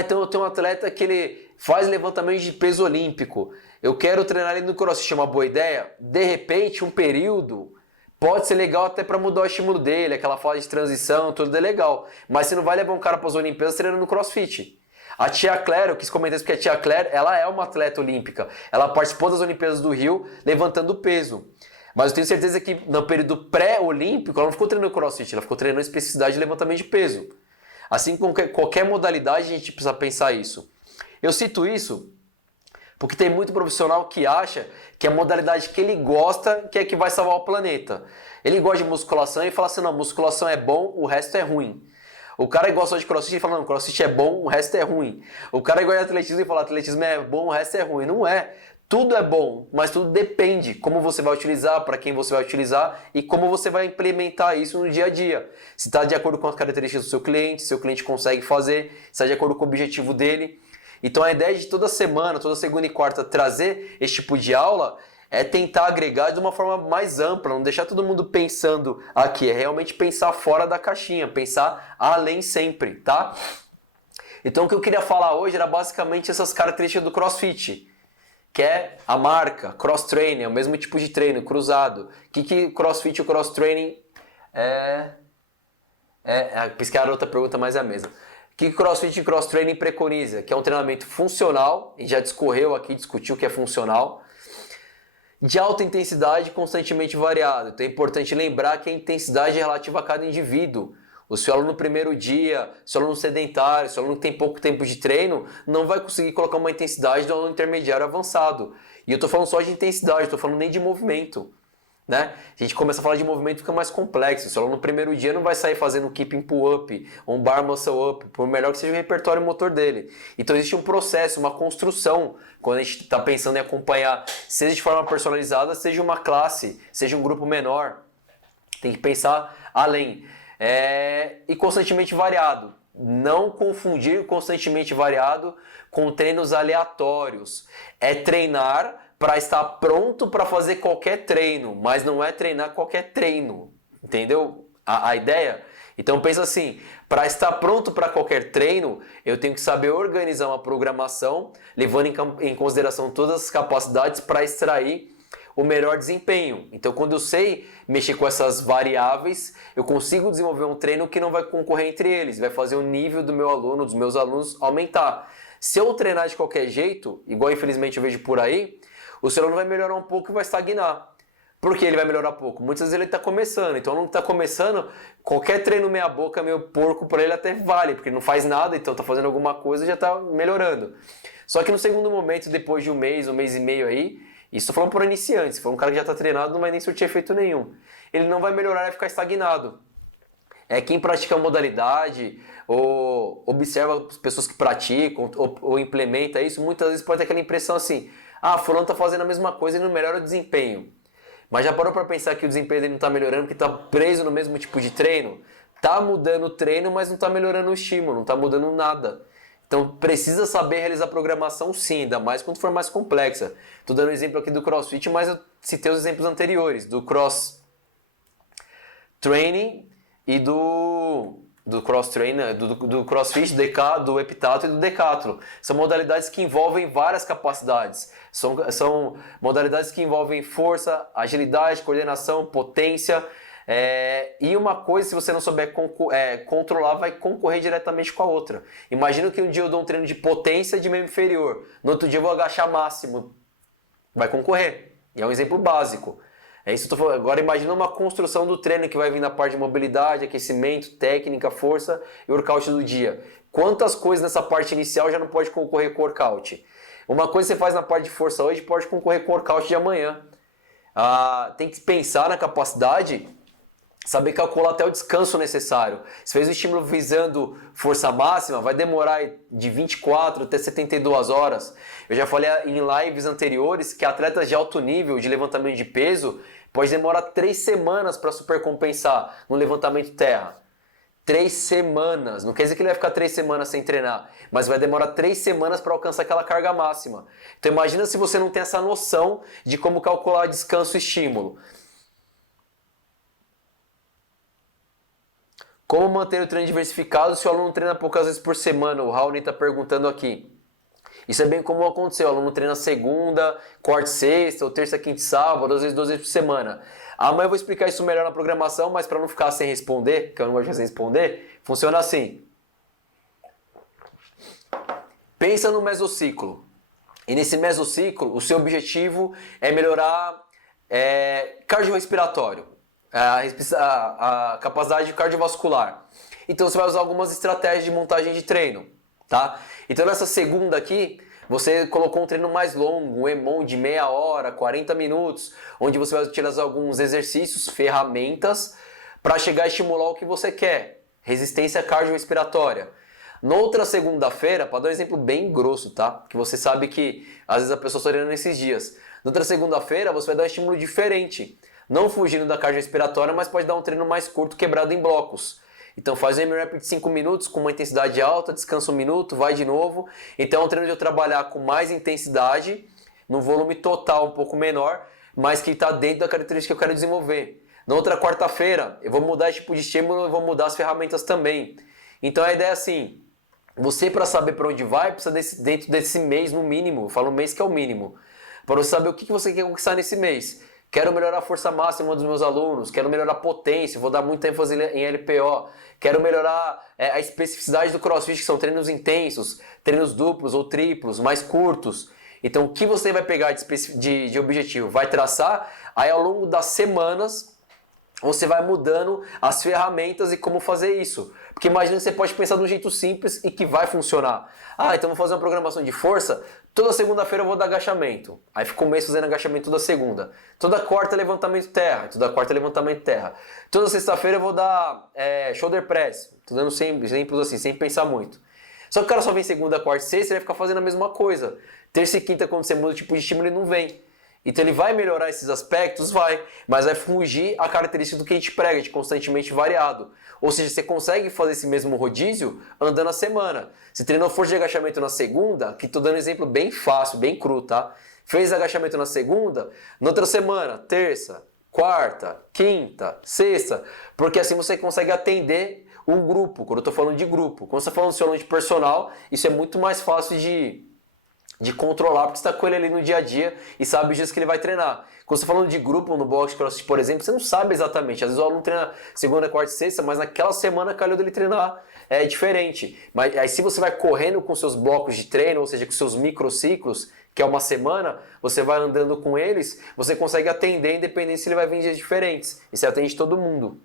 Então eu tenho um atleta que ele faz levantamento de peso olímpico. Eu quero treinar ele no CrossFit, é uma boa ideia? De repente, um período pode ser legal até para mudar o estímulo dele, aquela fase de transição, tudo é legal. Mas você não vai levar um cara para as Olimpíadas treinando no CrossFit. A Tia Claire, eu quis comentar isso porque a Tia Claire, ela é uma atleta olímpica. Ela participou das Olimpíadas do Rio levantando peso. Mas eu tenho certeza que no período pré-olímpico ela não ficou treinando CrossFit, ela ficou treinando especificidade de levantamento de peso. Assim como qualquer modalidade, a gente precisa pensar isso. Eu cito isso porque tem muito profissional que acha que a modalidade que ele gosta que é que vai salvar o planeta. Ele gosta de musculação e fala assim, não, musculação é bom, o resto é ruim. O cara que gosta de CrossFit e fala, não, CrossFit é bom, o resto é ruim. O cara que gosta de atletismo e fala, atletismo é bom, o resto é ruim. Não é. Tudo é bom, mas tudo depende como você vai utilizar, para quem você vai utilizar e como você vai implementar isso no dia a dia. Se está de acordo com as características do seu cliente consegue fazer, se está de acordo com o objetivo dele. Então a ideia de toda semana, toda segunda e quarta, trazer esse tipo de aula é tentar agregar de uma forma mais ampla, não deixar todo mundo pensando aqui, é realmente pensar fora da caixinha, pensar além sempre, tá? Então o que eu queria falar hoje era basicamente essas características do CrossFit. Que é a marca, cross-training, é o mesmo tipo de treino, cruzado. O que CrossFit e o cross-training pesquisar outra pergunta, mas é a mesma. O que CrossFit e cross-training preconiza? Que é um treinamento funcional, a gente já discorreu aqui, discutiu o que é funcional, de alta intensidade constantemente variado. Então é importante lembrar que a intensidade é relativa a cada indivíduo. O seu aluno no primeiro dia, seu aluno sedentário, seu aluno que tem pouco tempo de treino, não vai conseguir colocar uma intensidade do aluno intermediário avançado. E eu estou falando só de intensidade, estou falando nem de movimento. Né? A gente começa a falar de movimento, fica mais complexo. O seu aluno no primeiro dia não vai sair fazendo um keeping pull-up ou um bar muscle up, por melhor que seja o repertório motor dele. Então existe um processo, uma construção, quando a gente está pensando em acompanhar, seja de forma personalizada, seja uma classe, seja um grupo menor. Tem que pensar além. E constantemente variado. Não confundir constantemente variado com treinos aleatórios. É treinar para estar pronto para fazer qualquer treino, mas não é treinar qualquer treino. Entendeu a ideia? Então pensa assim, para estar pronto para qualquer treino, eu tenho que saber organizar uma programação, levando em consideração todas as capacidades para extrair o melhor desempenho. Então quando eu sei mexer com essas variáveis, eu consigo desenvolver um treino que não vai concorrer entre eles, vai fazer o nível do meu aluno, dos meus alunos aumentar. Se eu treinar de qualquer jeito, igual infelizmente eu vejo por aí, o seu aluno vai melhorar um pouco e vai estagnar. Por que ele vai melhorar pouco? Muitas vezes ele está começando. Então o aluno que está começando, qualquer treino meia boca, meio porco, para ele até vale, porque ele não faz nada, então está fazendo alguma coisa e já está melhorando. Só que no segundo momento, depois de um mês e meio aí, isso estou falando por iniciantes, se for um cara que já está treinado, não vai nem surtir efeito nenhum. Ele não vai melhorar, vai ficar estagnado. Quem pratica a modalidade ou observa as pessoas que praticam ou implementa isso, muitas vezes pode ter aquela impressão assim, fulano está fazendo a mesma coisa e não melhora o desempenho. Mas já parou para pensar que o desempenho dele não está melhorando porque está preso no mesmo tipo de treino? Está mudando o treino, mas não está melhorando o estímulo, não está mudando nada. Então precisa saber realizar a programação sim, ainda mais quando for mais complexa. Estou dando um exemplo aqui do CrossFit, mas eu citei os exemplos anteriores, do Cross Training e do Cross Trainer, do CrossFit, do Heptathlon e do Decathlon. São modalidades que envolvem várias capacidades. São modalidades que envolvem força, agilidade, coordenação, potência. E uma coisa, se você não souber controlar, vai concorrer diretamente com a outra. Imagina que um dia eu dou um treino de potência de membro inferior, no outro dia eu vou agachar máximo. Vai concorrer. E é um exemplo básico. É isso que eu tô falando. Agora imagina uma construção do treino que vai vir na parte de mobilidade, aquecimento, técnica, força e workout do dia. Quantas coisas nessa parte inicial já não pode concorrer com o workout? Uma coisa que você faz na parte de força hoje pode concorrer com o workout de amanhã. Tem que pensar na capacidade, saber calcular até o descanso necessário. Se fez o estímulo visando força máxima, vai demorar de 24 até 72 horas. Eu já falei em lives anteriores que atletas de alto nível de levantamento de peso pode demorar 3 semanas para supercompensar no levantamento terra. 3 semanas. Não quer dizer que ele vai ficar 3 semanas sem treinar, mas vai demorar 3 semanas para alcançar aquela carga máxima. Então imagina se você não tem essa noção de como calcular descanso e estímulo. Como manter o treino diversificado se o aluno treina poucas vezes por semana? O Raoni está perguntando aqui. Isso é bem comum acontecer. O aluno treina segunda, quarta e sexta, ou terça, quinta e sábado, às vezes 2 vezes por semana. Amanhã eu vou explicar isso melhor na programação, mas para não ficar sem responder, que eu não gosto de sem responder, funciona assim. Pensa no mesociclo. E nesse mesociclo, o seu objetivo é melhorar cardiorrespiratório. A capacidade cardiovascular. Então você vai usar algumas estratégias de montagem de treino, tá? Então nessa segunda aqui, você colocou um treino mais longo, um EMOM de meia hora, 40 minutos, onde você vai utilizar alguns exercícios, ferramentas, para chegar a estimular o que você quer, resistência cardiorrespiratória. Noutra segunda-feira, para dar um exemplo bem grosso, tá? Que você sabe que às vezes a pessoa está treinando nesses dias. Noutra segunda-feira, você vai dar um estímulo diferente. Não fugindo da cardiorrespiratória, mas pode dar um treino mais curto, quebrado em blocos. Então faz um M-Rap de 5 minutos com uma intensidade alta, descansa 1 minuto, vai de novo. Então é um treino de eu trabalhar com mais intensidade, num volume total um pouco menor, mas que está dentro da característica que eu quero desenvolver. Na outra quarta-feira, eu vou mudar esse tipo de estímulo e vou mudar as ferramentas também. Então a ideia é assim, você para saber para onde vai, precisa dentro desse mês no mínimo, eu falo mês que é o mínimo, para você saber o que você quer conquistar nesse mês. Quero melhorar a força máxima dos meus alunos, quero melhorar a potência, vou dar muita ênfase em LPO, quero melhorar a especificidade do CrossFit, que são treinos intensos, treinos duplos ou triplos, mais curtos. Então o que você vai pegar de objetivo? Vai traçar, aí ao longo das semanas, você vai mudando as ferramentas e como fazer isso. Porque imagina que você pode pensar de um jeito simples e que vai funcionar. Ah, então vou fazer uma programação de força, toda segunda-feira eu vou dar agachamento. Aí fico um mês fazendo agachamento toda segunda. Toda quarta levantamento terra, toda quarta levantamento terra. Toda sexta-feira eu vou dar shoulder press. Tô dando exemplos assim, sem pensar muito. Só que o cara só vem segunda, quarta e sexta, ele vai ficar fazendo a mesma coisa. Terça e quinta, quando você muda o tipo de estímulo, ele não vem. Então ele vai melhorar esses aspectos? Vai. Mas vai fugir a característica do que a gente prega, de constantemente variado. Ou seja, você consegue fazer esse mesmo rodízio andando a semana. Você treinou força de agachamento na segunda, que estou dando um exemplo bem fácil, bem cru, tá? Fez agachamento na segunda, na outra semana, terça, quarta, quinta, sexta. Porque assim você consegue atender um grupo, quando eu estou falando de grupo. Quando você está falando de seu aluno de personal, isso é muito mais fácil de controlar, porque você está com ele ali no dia a dia e sabe os dias que ele vai treinar. Quando você está falando de grupo no box crossfit, por exemplo, você não sabe exatamente. Às vezes o aluno treina segunda, quarta e sexta, mas naquela semana calhou dele treinar diferente. Mas aí se você vai correndo com seus blocos de treino, ou seja, com seus microciclos, que é uma semana, você vai andando com eles, você consegue atender independente se ele vai vir em dias diferentes. E você atende todo mundo.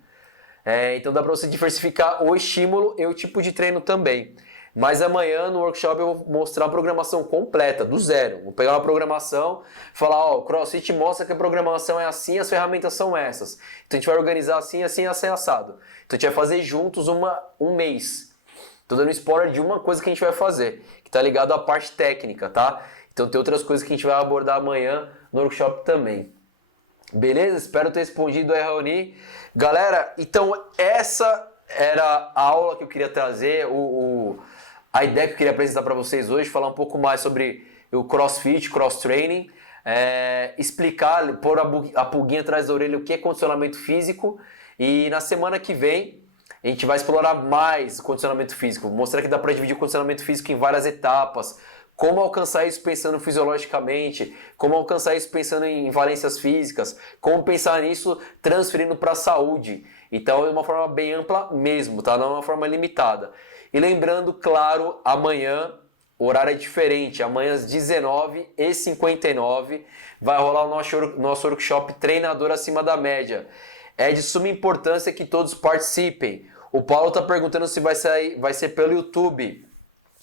Então dá para você diversificar o estímulo e o tipo de treino também. Mas amanhã no workshop eu vou mostrar a programação completa, do zero. Vou pegar uma programação, falar, ó, o CrossFit mostra que a programação é assim, as ferramentas são essas. Então a gente vai organizar assim, assim, assim, assado. Então a gente vai fazer juntos um mês. Tô dando spoiler de uma coisa que a gente vai fazer, que tá ligado à parte técnica, tá? Então tem outras coisas que a gente vai abordar amanhã no workshop também. Beleza? Espero ter respondido aí, Raoni. Galera, então essa era a aula que eu queria trazer, a ideia que eu queria apresentar para vocês hoje, falar um pouco mais sobre o CrossFit, cross-training, explicar, pôr a pulguinha atrás da orelha o que é condicionamento físico, e na semana que vem a gente vai explorar mais condicionamento físico, mostrar que dá para dividir o condicionamento físico em várias etapas, como alcançar isso pensando fisiologicamente, como alcançar isso pensando em valências físicas, como pensar nisso transferindo para a saúde. Então é uma forma bem ampla mesmo, tá? Não é uma forma limitada. E lembrando, claro, amanhã o horário é diferente. Amanhã às 19h59 vai rolar o nosso workshop Treinador Acima da Média. É de suma importância que todos participem. O Paulo está perguntando se vai ser pelo YouTube.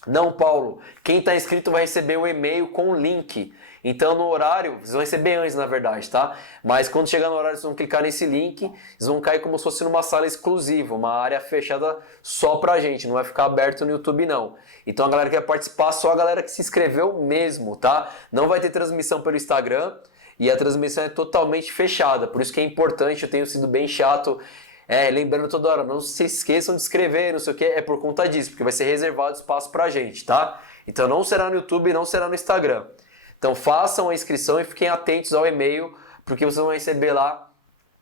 Não, Paulo. Quem está inscrito vai receber o e-mail com o link. Então no horário, vocês vão receber antes na verdade, tá? Mas quando chegar no horário vocês vão clicar nesse link, vocês vão cair como se fosse numa sala exclusiva, uma área fechada só pra gente, não vai ficar aberto no YouTube não. Então a galera que vai participar, só a galera que se inscreveu mesmo, tá? Não vai ter transmissão pelo Instagram e a transmissão é totalmente fechada, por isso que é importante, eu tenho sido bem chato, lembrando toda hora, não se esqueçam de inscrever, não sei o que, é por conta disso, porque vai ser reservado espaço pra gente, tá? Então não será no YouTube, não será no Instagram. Então façam a inscrição e fiquem atentos ao e-mail, porque vocês vão receber lá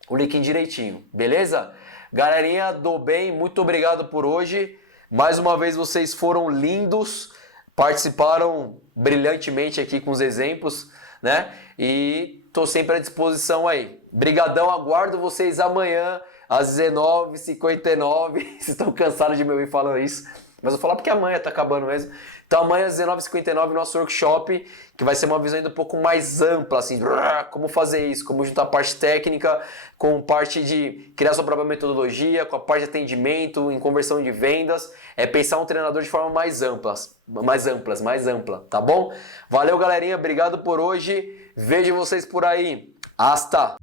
o link direitinho, beleza? Galerinha do bem, muito obrigado por hoje. Mais uma vez vocês foram lindos, participaram brilhantemente aqui com os exemplos, né? E tô sempre à disposição aí. Brigadão, aguardo vocês amanhã às 19h59. Vocês estão cansados de me ouvir falando isso, mas eu vou falar porque amanhã tá acabando mesmo. Então amanhã às 19h59 nosso workshop, que vai ser uma visão ainda um pouco mais ampla, assim, como fazer isso, como juntar parte técnica com parte de criar sua própria metodologia, com a parte de atendimento, em conversão de vendas, pensar um treinador de forma mais ampla, tá bom? Valeu galerinha, obrigado por hoje, vejo vocês por aí, hasta!